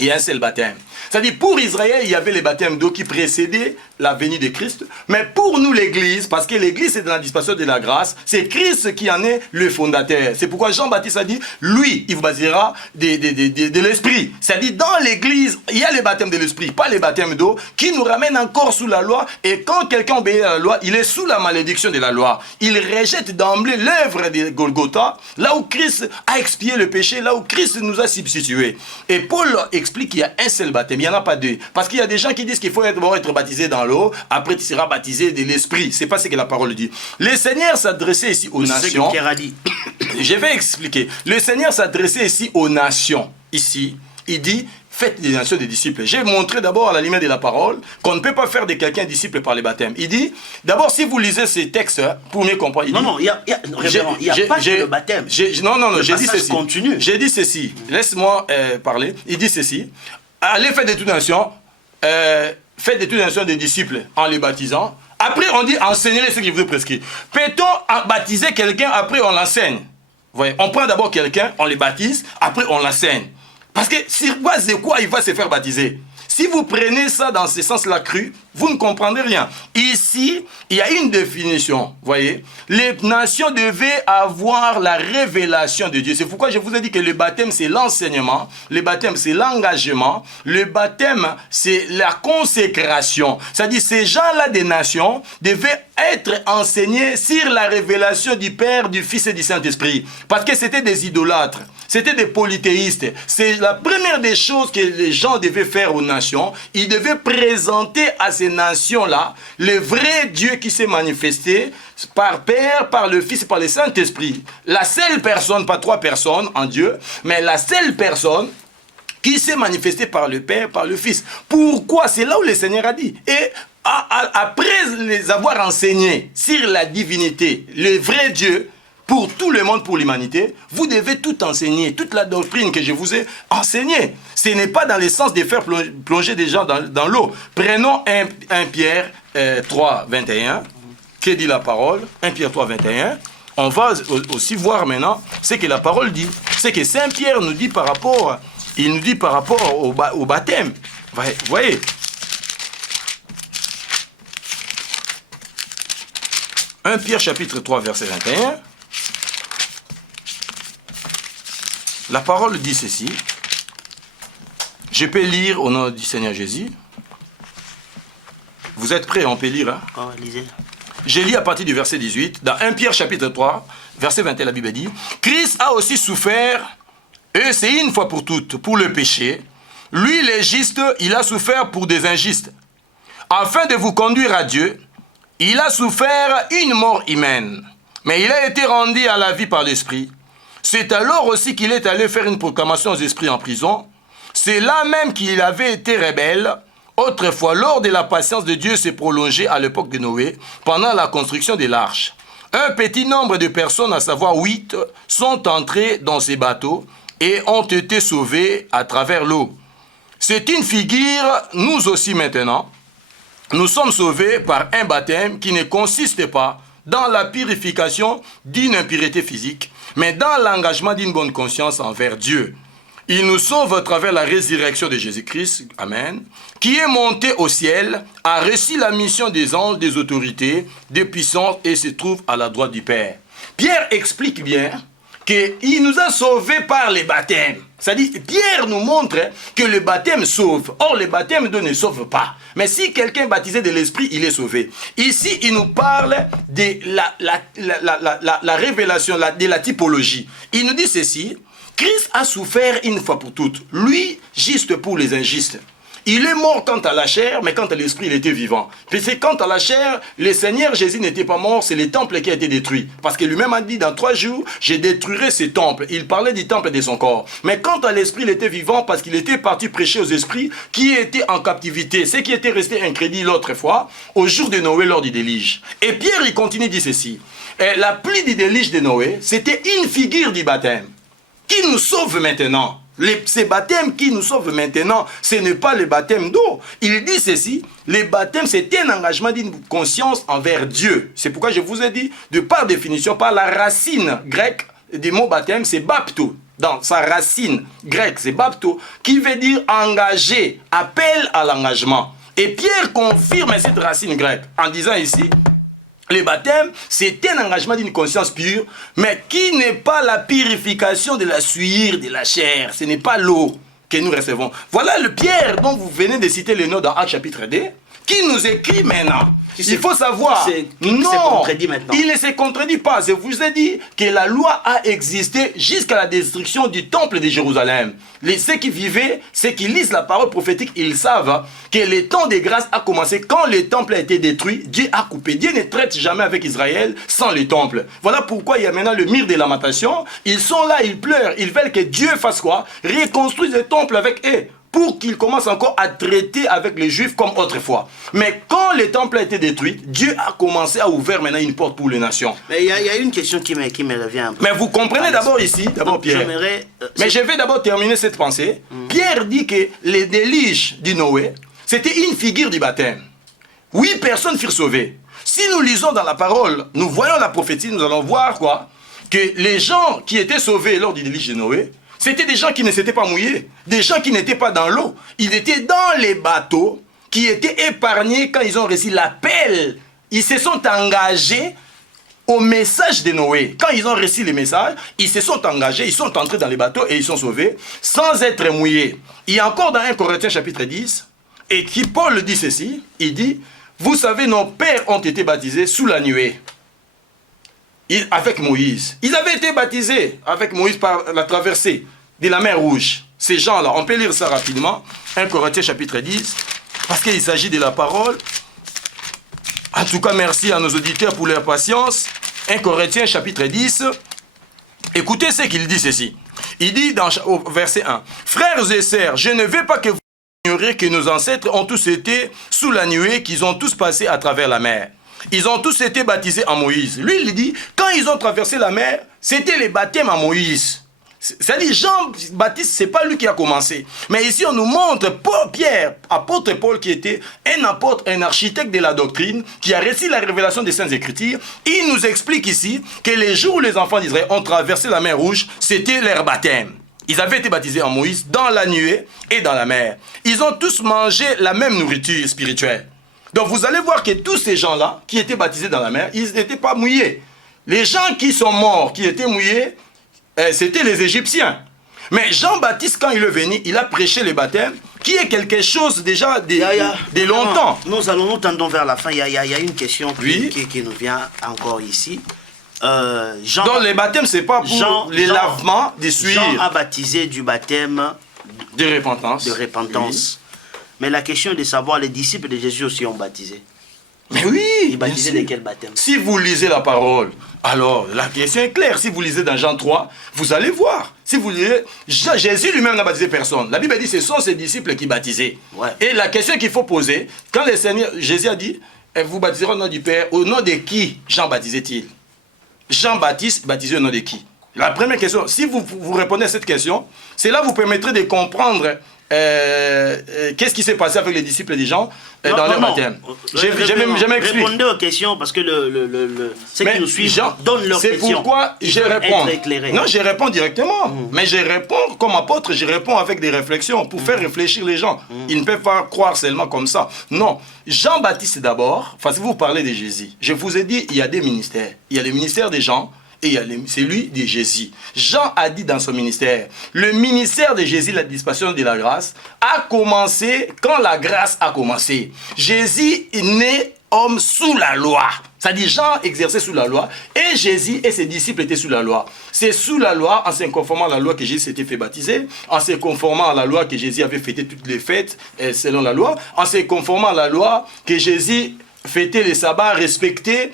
Il y a un seul baptême. C'est-à-dire, pour Israël, il y avait les baptêmes d'eau qui précédaient la venue de Christ. Mais pour nous, l'Église, parce que l'Église est dans la dispensation de la grâce, c'est Christ qui en est le fondateur. C'est pourquoi Jean-Baptiste a dit, lui, il vous baptisera de l'Esprit. C'est-à-dire, dans l'Église, il y a les baptêmes de l'Esprit, pas les baptêmes d'eau, qui nous ramènent encore sous la loi. Et quand quelqu'un obéit à la loi, il est sous la malédiction de la loi. Il rejette d'emblée l'œuvre de Golgotha, là où Christ a expié le péché, là où Christ nous a substitués. Et Paul explique qu'il y a un seul baptême, il n'y en a pas deux. Parce qu'il y a des gens qui disent qu'il faut être baptisé dans l'eau, après tu seras baptisé de l'Esprit. C'est pas ce que la parole dit. Le Seigneur s'adressait ici aux nations. C'est ce que Pierre a dit. Je vais expliquer. Le Seigneur s'adressait ici aux nations. Ici, il dit, faites des nations des disciples. J'ai montré d'abord à la lumière de la parole qu'on ne peut pas faire de quelqu'un disciple par les baptêmes. Il dit, d'abord si vous lisez ces textes, pour mieux comprendre, Non, il n'y a pas que le baptême. Non, j'ai dit ceci. Continue. J'ai dit ceci. Laisse-moi parler. Il dit ceci. Allez faire des toutes nations. Faites des toutes nations des disciples en les baptisant. Après, on dit enseignez-les ce qu'il vous prescrit. Peut-on baptiser quelqu'un, après on l'enseigne? Voyez, on prend d'abord quelqu'un, on les baptise, après on l'enseigne. Parce que sur base de quoi il va se faire baptiser? Si vous prenez ça dans ce sens-là cru, vous ne comprenez rien. Ici, il y a une définition, voyez. Les nations devaient avoir la révélation de Dieu. C'est pourquoi je vous ai dit que le baptême, c'est l'enseignement. Le baptême, c'est l'engagement. Le baptême, c'est la consécration. C'est-à-dire, ces gens-là des nations devaient être enseignés sur la révélation du Père, du Fils et du Saint-Esprit. Parce que c'était des idolâtres. C'était des polythéistes. C'est la première des choses que les gens devaient faire aux nations. Ils devaient présenter à ces nations-là le vrai Dieu qui s'est manifesté par Père, par le Fils et par le Saint-Esprit. La seule personne, pas trois personnes en Dieu, mais la seule personne qui s'est manifestée par le Père, par le Fils. Pourquoi? C'est là où le Seigneur a dit. Et après les avoir enseignés sur la divinité, le vrai Dieu, pour tout le monde, pour l'humanité, vous devez tout enseigner, toute la doctrine que je vous ai enseignée. Ce n'est pas dans le sens de faire plonger des gens dans l'eau. Prenons 1 Pierre 3, 21. Que dit la parole? 1 Pierre 3, 21. On va aussi voir maintenant ce que la parole dit. C'est que Saint Pierre nous dit par rapport, au baptême. Vous voyez? « 1 Pierre chapitre 3 verset 21 » La parole dit ceci. Je peux lire au nom du Seigneur Jésus. Vous êtes prêts? On peut lire, hein? Oh, lisez. Je lis à partir du verset 18. Dans 1 Pierre chapitre 3, verset 21, la Bible dit, Christ a aussi souffert, et c'est une fois pour toutes, pour le péché. Lui, le juste, il a souffert pour des injustes. Afin de vous conduire à Dieu, il a souffert une mort humaine. Mais il a été rendu à la vie par l'Esprit. C'est alors aussi qu'il est allé faire une proclamation aux esprits en prison. C'est là même qu'il avait été rebelle. Autrefois, lors de la patience de Dieu s'est prolongée à l'époque de Noé, pendant la construction de l'arche. Un petit nombre de personnes, à savoir 8, sont entrées dans ces bateaux et ont été sauvées à travers l'eau. C'est une figure, nous aussi maintenant. Nous sommes sauvés par un baptême qui ne consiste pas dans la purification d'une impureté physique, mais dans l'engagement d'une bonne conscience envers Dieu. Il nous sauve à travers la résurrection de Jésus-Christ, Amen, qui est monté au ciel, a reçu la mission des anges, des autorités, des puissances et se trouve à la droite du Père. Pierre explique bien qu'il nous a sauvés par les baptêmes. C'est-à-dire, Pierre nous montre que le baptême sauve. Or, le baptême ne sauve pas. Mais si quelqu'un est baptisé de l'Esprit, il est sauvé. Ici, il nous parle de la révélation, de la typologie. Il nous dit ceci, Christ a souffert une fois pour toutes. Lui, juste pour les injustes. Il est mort quant à la chair, mais quant à l'esprit, il était vivant. Puis c'est quant à la chair, le Seigneur Jésus n'était pas mort, c'est le temple qui a été détruit. Parce que lui-même a dit, dans 3 jours, je détruirai ce temple. Il parlait du temple de son corps. Mais quant à l'esprit, il était vivant parce qu'il était parti prêcher aux esprits qui étaient en captivité. Ceux qui étaient restés incrédules l'autre fois, au jour de Noé, lors du déluge. Et Pierre, il continue, dit ceci. Et la pluie du déluge de Noé, c'était une figure du baptême qui nous sauve maintenant. Ces baptêmes qui nous sauvent maintenant, ce n'est pas le baptême d'eau. Il dit ceci, les baptêmes, c'est un engagement d'une conscience envers Dieu. C'est pourquoi je vous ai dit, de par définition, par la racine grecque du mot baptême, c'est bapto. dans sa racine grecque, c'est bapto, qui veut dire engager, appel à l'engagement. Et Pierre confirme cette racine grecque en disant ici, le baptême, c'est un engagement d'une conscience pure, mais qui n'est pas la purification de la sueur de la chair. Ce n'est pas l'eau que nous recevons. Voilà le Pierre dont vous venez de citer le nom dans Actes chapitre 2, qui nous écrit maintenant. Il faut savoir, non, il ne se contredit pas. Je vous ai dit que la loi a existé jusqu'à la destruction du temple de Jérusalem. Ceux qui vivaient, ceux qui lisent la parole prophétique, ils savent que le temps de grâce a commencé quand le temple a été détruit. Dieu a coupé. Dieu ne traite jamais avec Israël sans le temple. Voilà pourquoi il y a maintenant le mur de lamentation. Ils sont là, ils pleurent. Ils veulent que Dieu fasse quoi? Reconstruise le temple avec eux, pour qu'ils commencent encore à traiter avec les Juifs comme autrefois. Mais quand le temple a été détruit, Dieu a commencé à ouvrir maintenant une porte pour les nations. Mais il y a une question qui me revient un peu. Mais vous comprenez d'abord ici, d'abord Pierre. Mais je vais d'abord terminer cette pensée. Pierre dit que les déluges du Noé, c'était une figure du baptême. 8 personnes furent sauvées. Si nous lisons dans la parole, nous voyons la prophétie, nous allons voir quoi? Que les gens qui étaient sauvés lors du déluge de Noé, c'était des gens qui ne s'étaient pas mouillés, des gens qui n'étaient pas dans l'eau. Ils étaient dans les bateaux, qui étaient épargnés quand ils ont reçu l'appel. Ils se sont engagés au message de Noé. Quand ils ont reçu le message, ils se sont engagés, ils sont entrés dans les bateaux et ils sont sauvés sans être mouillés. Il y a encore dans 1 Corinthiens chapitre 10, et qui Paul dit ceci, il dit, vous savez, nos pères ont été baptisés sous la nuée. Avec Moïse. Ils avaient été baptisés avec Moïse par la traversée de la mer Rouge. Ces gens-là, on peut lire ça rapidement. 1 Corinthiens chapitre 10, parce qu'il s'agit de la parole. En tout cas, merci à nos auditeurs pour leur patience. 1 Corinthiens chapitre 10. Écoutez ce qu'il dit ceci. Il dit au verset 1. Frères et sœurs, je ne veux pas que vous ignoriez que nos ancêtres ont tous été sous la nuée, qu'ils ont tous passé à travers la mer. Ils ont tous été baptisés en Moïse. Lui, il dit, quand ils ont traversé la mer, c'était les baptêmes en Moïse. C'est-à-dire, Jean-Baptiste, ce n'est pas lui qui a commencé. Mais ici, on nous montre Pierre, apôtre Paul, qui était un apôtre, un architecte de la doctrine, qui a reçu la révélation des Saintes Écritures. Il nous explique ici que les jours où les enfants d'Israël ont traversé la mer Rouge, c'était leur baptême. Ils avaient été baptisés en Moïse, dans la nuée et dans la mer. Ils ont tous mangé la même nourriture spirituelle. Donc vous allez voir que tous ces gens-là, qui étaient baptisés dans la mer, ils n'étaient pas mouillés. Les gens qui sont morts, qui étaient mouillés, c'était les Égyptiens. Mais Jean-Baptiste, quand il est venu, il a prêché le baptême, qui est quelque chose déjà de longtemps. Nous tendons vers la fin. Il y a une question qui nous vient encore ici. Donc le baptême, c'est pas pour les lavements des suies. Jean a baptisé du baptême de repentance. Oui. Mais la question est de savoir, les disciples de Jésus aussi ont baptisé. Mais oui! Ils baptisaient de quel baptême? Si vous lisez la parole, alors la question est claire. Si vous lisez dans Jean 3, vous allez voir. Si vous lisez, Jésus lui-même n'a baptisé personne. La Bible dit que ce sont ses disciples qui baptisaient. Ouais. Et la question qu'il faut poser, quand le Seigneur, Jésus a dit, vous baptiserez au nom du Père, au nom de qui Jean baptisait-il? Jean-Baptiste baptisé au nom de qui? La première question, si vous répondez à cette question, cela vous permettrait de comprendre qu'est-ce qui s'est passé avec les disciples des gens dans leur baptême. Je m'explique. Répondez aux questions parce que ceux qui nous suivent donnent leurs questions. C'est pourquoi je réponds. Non, je réponds directement. Mais je réponds comme apôtre, je réponds avec des réflexions pour faire réfléchir les gens. Ils ne peuvent pas croire seulement comme ça. Non. Jean-Baptiste d'abord, si vous parlez de Jésus, je vous ai dit, il y a des ministères. Il y a le ministère des gens. Et il y a celui de Jésus. Jean a dit dans son ministère, le ministère de Jésus, la dispensation de la grâce, a commencé quand la grâce a commencé. Jésus est né homme sous la loi. C'est-à-dire Jean exerçait sous la loi et Jésus et ses disciples étaient sous la loi. C'est sous la loi, en se conformant à la loi que Jésus s'était fait baptiser, en se conformant à la loi que Jésus avait fêté toutes les fêtes selon la loi, en se conformant à la loi que Jésus fêter les sabbats, respecter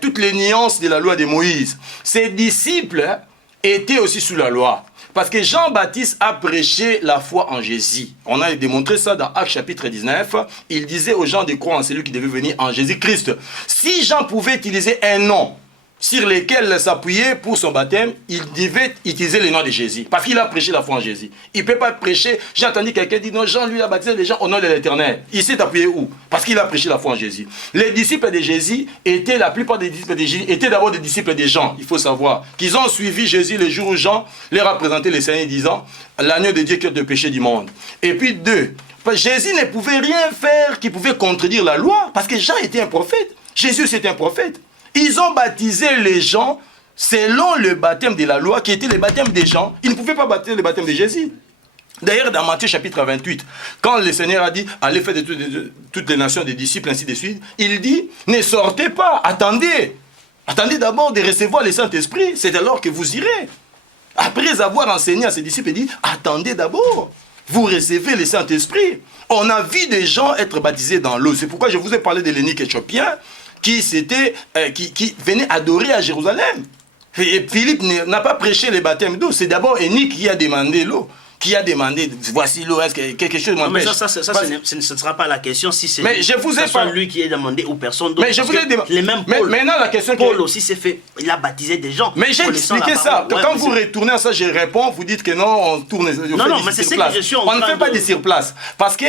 toutes les nuances de la loi de Moïse. Ses disciples étaient aussi sous la loi. Parce que Jean-Baptiste a prêché la foi en Jésus. On a démontré ça dans Actes chapitre 19. Il disait aux gens de croire en celui qui devait venir en Jésus-Christ. Si Jean pouvait utiliser un nom sur lesquels s'appuyer pour son baptême, il devait utiliser le nom de Jésus. Parce qu'il a prêché la foi en Jésus. Il ne peut pas prêcher. J'ai entendu quelqu'un dire non, Jean lui a baptisé les gens au nom de l'Éternel. Il s'est appuyé où? Parce qu'il a prêché la foi en Jésus. Les disciples de Jésus étaient, la plupart des disciples de Jésus étaient d'abord des disciples de Jean. Il faut savoir qu'ils ont suivi Jésus le jour où Jean leur a présenté le Seigneur disant l'agneau de Dieu qui ôte le péché du monde. Et puis deux, Jésus ne pouvait rien faire qui pouvait contredire la loi parce que Jean était un prophète. Jésus c'était un prophète. Ils ont baptisé les gens selon le baptême de la loi qui était le baptême des gens. Ils ne pouvaient pas baptiser le baptême de Jésus. D'ailleurs, dans Matthieu chapitre 28, quand le Seigneur a dit « Allez faire de toutes les nations des disciples, ainsi de suite », il dit « Ne sortez pas, attendez. Attendez d'abord de recevoir le Saint-Esprit, c'est alors que vous irez. » Après avoir enseigné à ses disciples, il dit « Attendez d'abord, vous recevez le Saint-Esprit. » On a vu des gens être baptisés dans l'eau. C'est pourquoi je vous ai parlé de l'eunuque éthiopien qui venait adorer à Jérusalem. Et Philippe n'a pas prêché le baptême d'eau. C'est d'abord Énique qui a demandé l'eau. Qui a demandé, voici l'eau, est-ce que quelque chose m'empêche? Mais ça ce ne sera pas la question si c'est lui qui a demandé ou personne d'autre. Mais je vous ai demandé. Les mêmes Paul, maintenant, la question Paul aussi s'est fait, il a baptisé des gens. Mais j'ai expliqué ça. Quand vous retournez à ça, je réponds, vous dites que non, on tourne. Non, mais c'est ce que je suis en train de... On ne fait pas des sur place. Parce que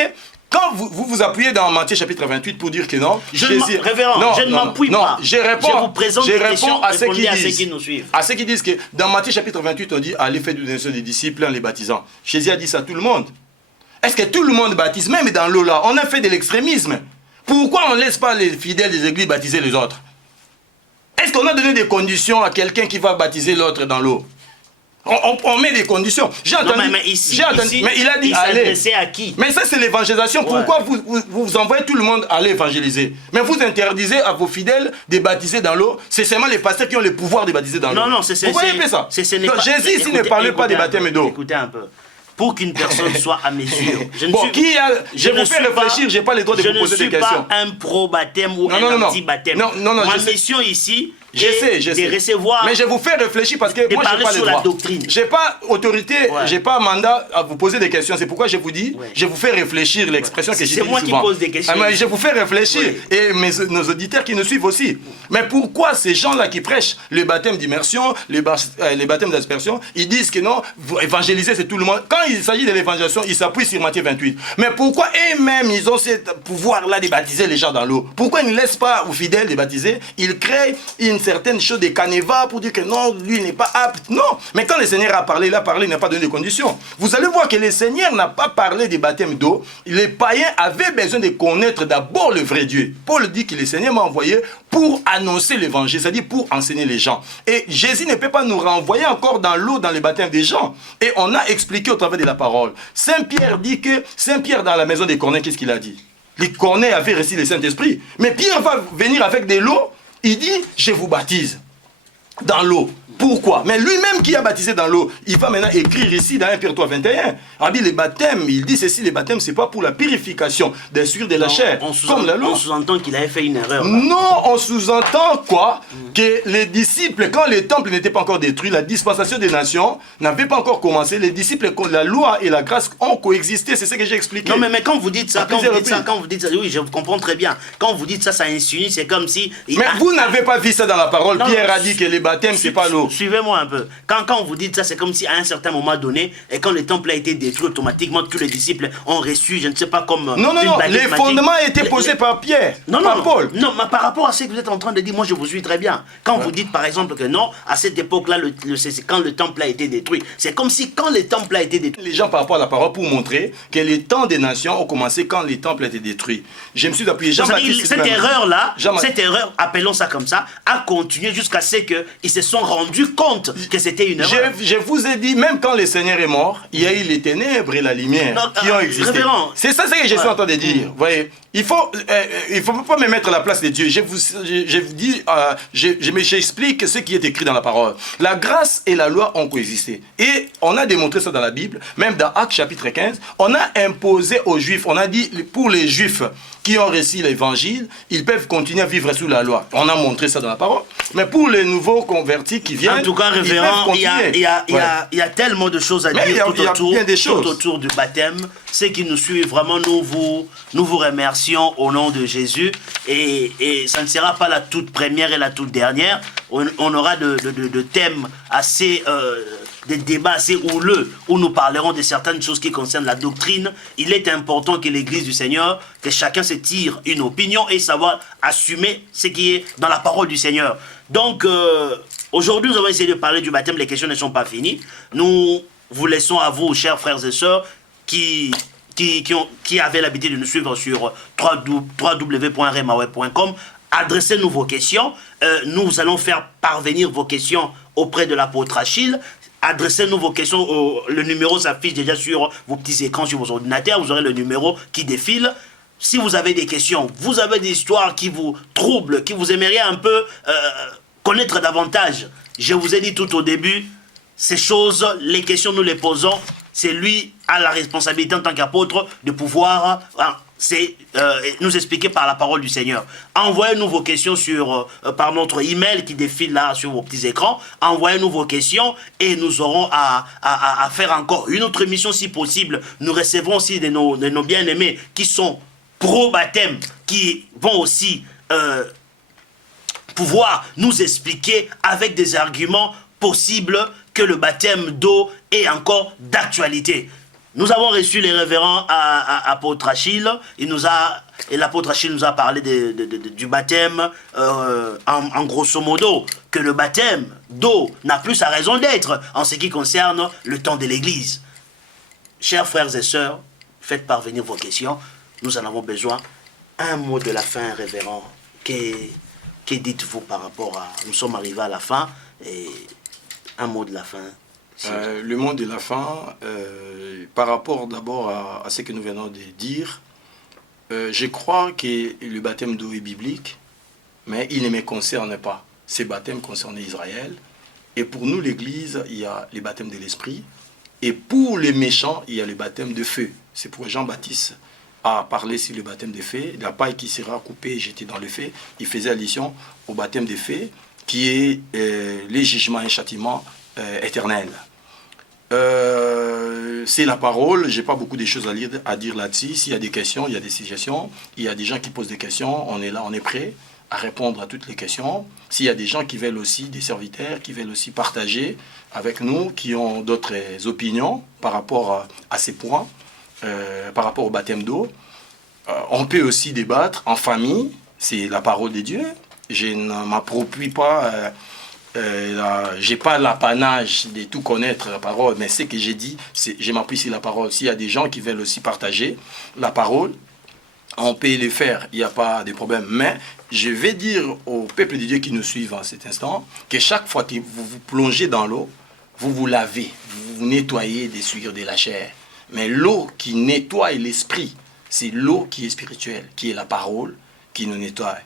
quand vous appuyez dans Matthieu chapitre 28 pour dire que non, Révérend, je ne m'appuie pas. Je vous présente des questions, à ceux qui nous suivent. À ceux qui disent que dans Matthieu chapitre 28, on dit allez faire des disciples en les baptisant. Jésus a dit ça à tout le monde. Est-ce que tout le monde baptise? Même dans l'eau là, on a fait de l'extrémisme. Pourquoi on ne laisse pas les fidèles des églises baptiser les autres? Est-ce qu'on a donné des conditions à quelqu'un qui va baptiser l'autre dans l'eau? On met des conditions. J'ai entendu, mais ici, mais il a dit allez. À qui? Mais ça c'est l'évangélisation. Ouais. Pourquoi vous envoyez tout le monde aller évangéliser? Mais vous interdisez à vos fidèles de baptiser dans l'eau. C'est seulement les pasteurs qui ont le pouvoir de baptiser dans l'eau. Non, c'est vous voyez ça. Donc, Jésus ici ne parlait pas des baptêmes d'eau. Écoutez un peu. Pour qu'une personne soit à mesure. Je vous fais réfléchir, je n'ai pas le droit de vous poser des questions. Je ne suis pas un pro-baptême ou un anti-baptême. Ma mission ici, je sais. de recevoir. Mais je vous fais réfléchir parce que moi, je n'ai pas le droit. Je n'ai pas autorité, je n'ai pas mandat à vous poser des questions. C'est pourquoi je vous dis, je vous fais réfléchir, l'expression que j'ai dit souvent. C'est moi qui pose des questions. Mais je vous fais réfléchir. Et nos auditeurs qui nous suivent aussi. Mais pourquoi ces gens-là qui prêchent le baptême d'immersion, les baptêmes d'aspersion, ils disent que non, évangéliser c'est tout le monde. Quand il s'agit de l'évangélisation, ils s'appuient sur Matthieu 28. Mais pourquoi eux-mêmes, ils ont ce pouvoir-là de baptiser les gens dans l'eau? Pourquoi ils ne laissent pas aux fidèles de baptiser? Ils créent une certaine chose de canevas pour dire que non, lui n'est pas apte. Non. Mais quand le Seigneur a parlé, il n'a pas donné de conditions. Vous allez voir que le Seigneur n'a pas parlé des baptêmes d'eau. Les païens avaient besoin de connaître d'abord le vrai Dieu. Paul dit que le Seigneur m'a envoyé pour annoncer l'évangile, c'est-à-dire pour enseigner les gens. Et Jésus ne peut pas nous renvoyer encore dans l'eau, dans les baptêmes des gens. Et on a expliqué au travers de la parole. Saint Pierre dit que, Saint Pierre dans la maison des Corneilles, qu'est-ce qu'il a dit? Les Corneilles avaient reçu le Saint-Esprit. Mais Pierre va venir avec de l'eau, il dit, je vous baptise dans l'eau. Pourquoi? Mais lui-même qui a baptisé dans l'eau, il va maintenant écrire ici dans 1 Pierre 3, 21. Ah bien, les baptêmes, il dit ceci, les baptêmes, c'est pas pour la purification des sueurs de la chair, comme la loi. On sous-entend qu'il avait fait une erreur. Là. Non, on sous-entend quoi? Que les disciples, quand les temples n'étaient pas encore détruits, la dispensation des nations n'avait pas encore commencé, les disciples, la loi et la grâce ont coexisté, c'est ce que j'ai expliqué. Non, mais quand vous dites ça, oui, je comprends très bien. Quand vous dites ça, ça insinue, c'est comme si... Mais vous n'avez pas vu ça dans la parole. Non, Pierre a dit que les baptêmes, c'est pas l'eau. Suivez-moi un peu. Quand vous dites ça, c'est comme si à un certain moment donné, et quand le temple a été détruit, automatiquement, tous les disciples ont reçu, je ne sais pas, comme... Non, les fondements étaient posés par Pierre, par Paul. Non, mais par rapport à ce que vous êtes en train de dire, moi je vous suis très bien. Quand vous dites par exemple que non, à cette époque-là, c'est quand le temple a été détruit. C'est comme si quand le temple a été détruit... Les gens par rapport à la parole pour montrer que les temps des nations ont commencé quand les temples étaient détruits. Je me suis appuyé Jean-Baptiste. Cette erreur-là, appelons ça comme ça, a continué jusqu'à ce qu'ils se sont rendus compte que c'était une erreur. Je vous ai dit, même quand le Seigneur est mort, il y a eu les ténèbres et la lumière qui ont existé. C'est ça que je suis en train de dire. Vous voyez, il faut pas me mettre à la place de Dieu. Je vous dis, j'explique ce qui est écrit dans la parole. La grâce et la loi ont coexisté. Et on a démontré ça dans la Bible, même dans Actes chapitre 15. On a imposé aux Juifs, on a dit pour les Juifs qui ont reçu l'évangile, ils peuvent continuer à vivre sous la loi. On a montré ça dans la parole. Mais pour les nouveaux convertis qui viennent, en tout cas, révérend, il y a tellement de choses à dire tout autour du baptême. Ceux qui nous suivent, vraiment, nous vous remercions. conversion au nom de Jésus. Et ça ne sera pas la toute première et la toute dernière. On aura de thèmes assez... des débats assez houleux où nous parlerons de certaines choses qui concernent la doctrine. Il est important que l'Église du Seigneur, que chacun se tire une opinion et savoir assumer ce qui est dans la parole du Seigneur. Donc, aujourd'hui, nous allons essayer de parler du baptême. Les questions ne sont pas finies. Nous vous laissons à vous, chers frères et sœurs, qui avaient l'habitude de nous suivre sur www.remaweb.com, adressez-nous vos questions. Nous allons faire parvenir vos questions auprès de l'apôtre Achille. Adressez-nous vos questions. Le numéro s'affiche déjà sur vos petits écrans, sur vos ordinateurs. Vous aurez le numéro qui défile. Si vous avez des questions, vous avez des histoires qui vous troublent, qui vous aimeriez un peu connaître davantage. Je vous ai dit tout au début, ces choses, les questions, nous les posons. C'est lui a la responsabilité en tant qu'apôtre de pouvoir nous expliquer par la parole du Seigneur. Envoyez-nous vos questions par notre email qui défile là sur vos petits écrans. Envoyez-nous vos questions et nous aurons à faire encore une autre émission si possible. Nous recevrons aussi de nos bien-aimés qui sont pro-baptême, qui vont aussi pouvoir nous expliquer avec des arguments possibles que le baptême d'eau est encore d'actualité. Nous avons reçu les révérends à apôtre Achille. Et l'apôtre Achille nous a parlé du baptême en grosso modo, que le baptême d'eau n'a plus sa raison d'être en ce qui concerne le temps de l'Église. Chers frères et sœurs, faites parvenir vos questions. Nous en avons besoin. Un mot de la fin, révérend. Que dites-vous par rapport à... Nous sommes arrivés à la fin. Et un mot de la fin. Le mot de la fin, par rapport d'abord à ce que nous venons de dire, je crois que le baptême d'eau est biblique, mais il ne me concerne pas. Ces baptêmes concernent Israël. Et pour nous, l'Église, il y a le baptême de l'Esprit. Et pour les méchants, il y a le baptême de feu. C'est pour Jean-Baptiste a parlé sur le baptême de feu. La paille qui sera coupée et jetée dans le feu, il faisait allusion au baptême de feu, qui est les jugements et châtiments éternels. C'est la parole, j'ai pas beaucoup de choses à dire là-dessus. S'il y a des questions, il y a des suggestions, il y a des gens qui posent des questions, on est là, on est prêt à répondre à toutes les questions. S'il y a des gens qui veulent aussi, des serviteurs, qui veulent aussi partager avec nous, qui ont d'autres opinions par rapport à ces points, par rapport au baptême d'eau, on peut aussi débattre en famille, c'est la parole de Dieu. Je ne m'approprie pas... j'ai pas l'apanage de tout connaître la parole, mais ce que j'ai dit, je m'appuie sur la parole. S'il y a des gens qui veulent aussi partager la parole, on peut le faire, il n'y a pas de problème. Mais je vais dire au peuple de Dieu qui nous suivent en cet instant, que chaque fois que vous vous plongez dans l'eau, vous vous lavez, vous vous nettoyez des souillures de la chair. Mais l'eau qui nettoie l'esprit, c'est l'eau qui est spirituelle, qui est la parole, qui nous nettoie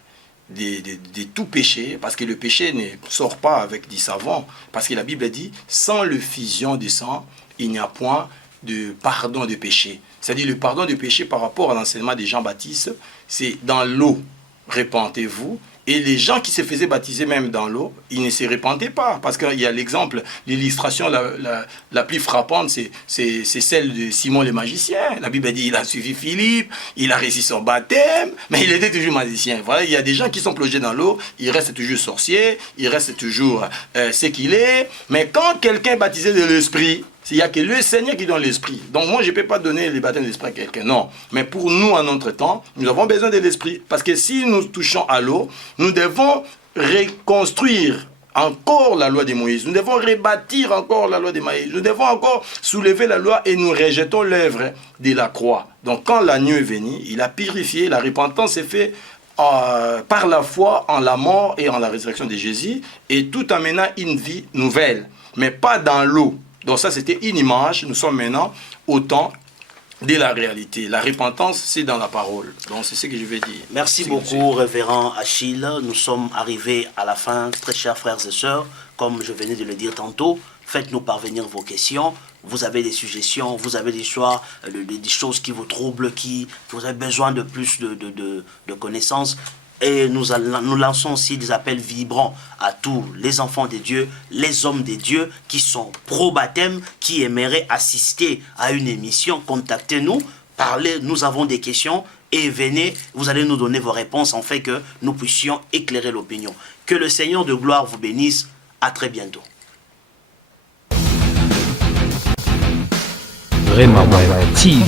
de tout péché, parce que le péché ne sort pas avec du savon, parce que la Bible dit, sans le fusion du sang, il n'y a point de pardon de péché. C'est-à-dire le pardon de péché par rapport à l'enseignement de Jean-Baptiste, c'est dans l'eau, répentez-vous. Et les gens qui se faisaient baptiser même dans l'eau, ils ne se répandaient pas. Parce qu'il y a l'exemple, l'illustration la plus frappante, c'est celle de Simon le magicien. La Bible dit il a suivi Philippe, il a réussi son baptême, mais il était toujours magicien. Voilà, il y a des gens qui sont plongés dans l'eau, ils restent toujours sorciers, ils restent toujours ce qu'il est. Mais quand quelqu'un est baptisé de l'Esprit, il n'y a que le Seigneur qui donne l'Esprit. Donc moi, je ne peux pas donner le baptême de l'Esprit à quelqu'un. Non. Mais pour nous, en notre temps, nous avons besoin de l'Esprit. Parce que si nous touchons à l'eau, nous devons reconstruire encore la loi de Moïse. Nous devons rebâtir encore la loi de Moïse. Nous devons encore soulever la loi et nous rejetons l'œuvre de la croix. Donc quand l'agneau est venu, il a purifié. La repentance est faite par la foi en la mort et en la résurrection de Jésus. Et tout en menant une vie nouvelle. Mais pas dans l'eau. Donc ça, c'était une image. Nous sommes maintenant au temps de la réalité. La repentance, c'est dans la parole. Donc c'est ce que je vais dire. Merci beaucoup, révérend Achille. Nous sommes arrivés à la fin, très chers frères et sœurs. Comme je venais de le dire tantôt, faites-nous parvenir vos questions. Vous avez des suggestions, vous avez des choix, des choses qui vous troublent, qui vous avez besoin de plus de connaissances. Et nous lançons aussi des appels vibrants à tous les enfants de Dieu, les hommes de Dieu qui sont pro-baptême, qui aimeraient assister à une émission. Contactez-nous, parlez, nous avons des questions et venez, vous allez nous donner vos réponses en fait que nous puissions éclairer l'opinion. Que le Seigneur de gloire vous bénisse. À très bientôt. Vraiment TV.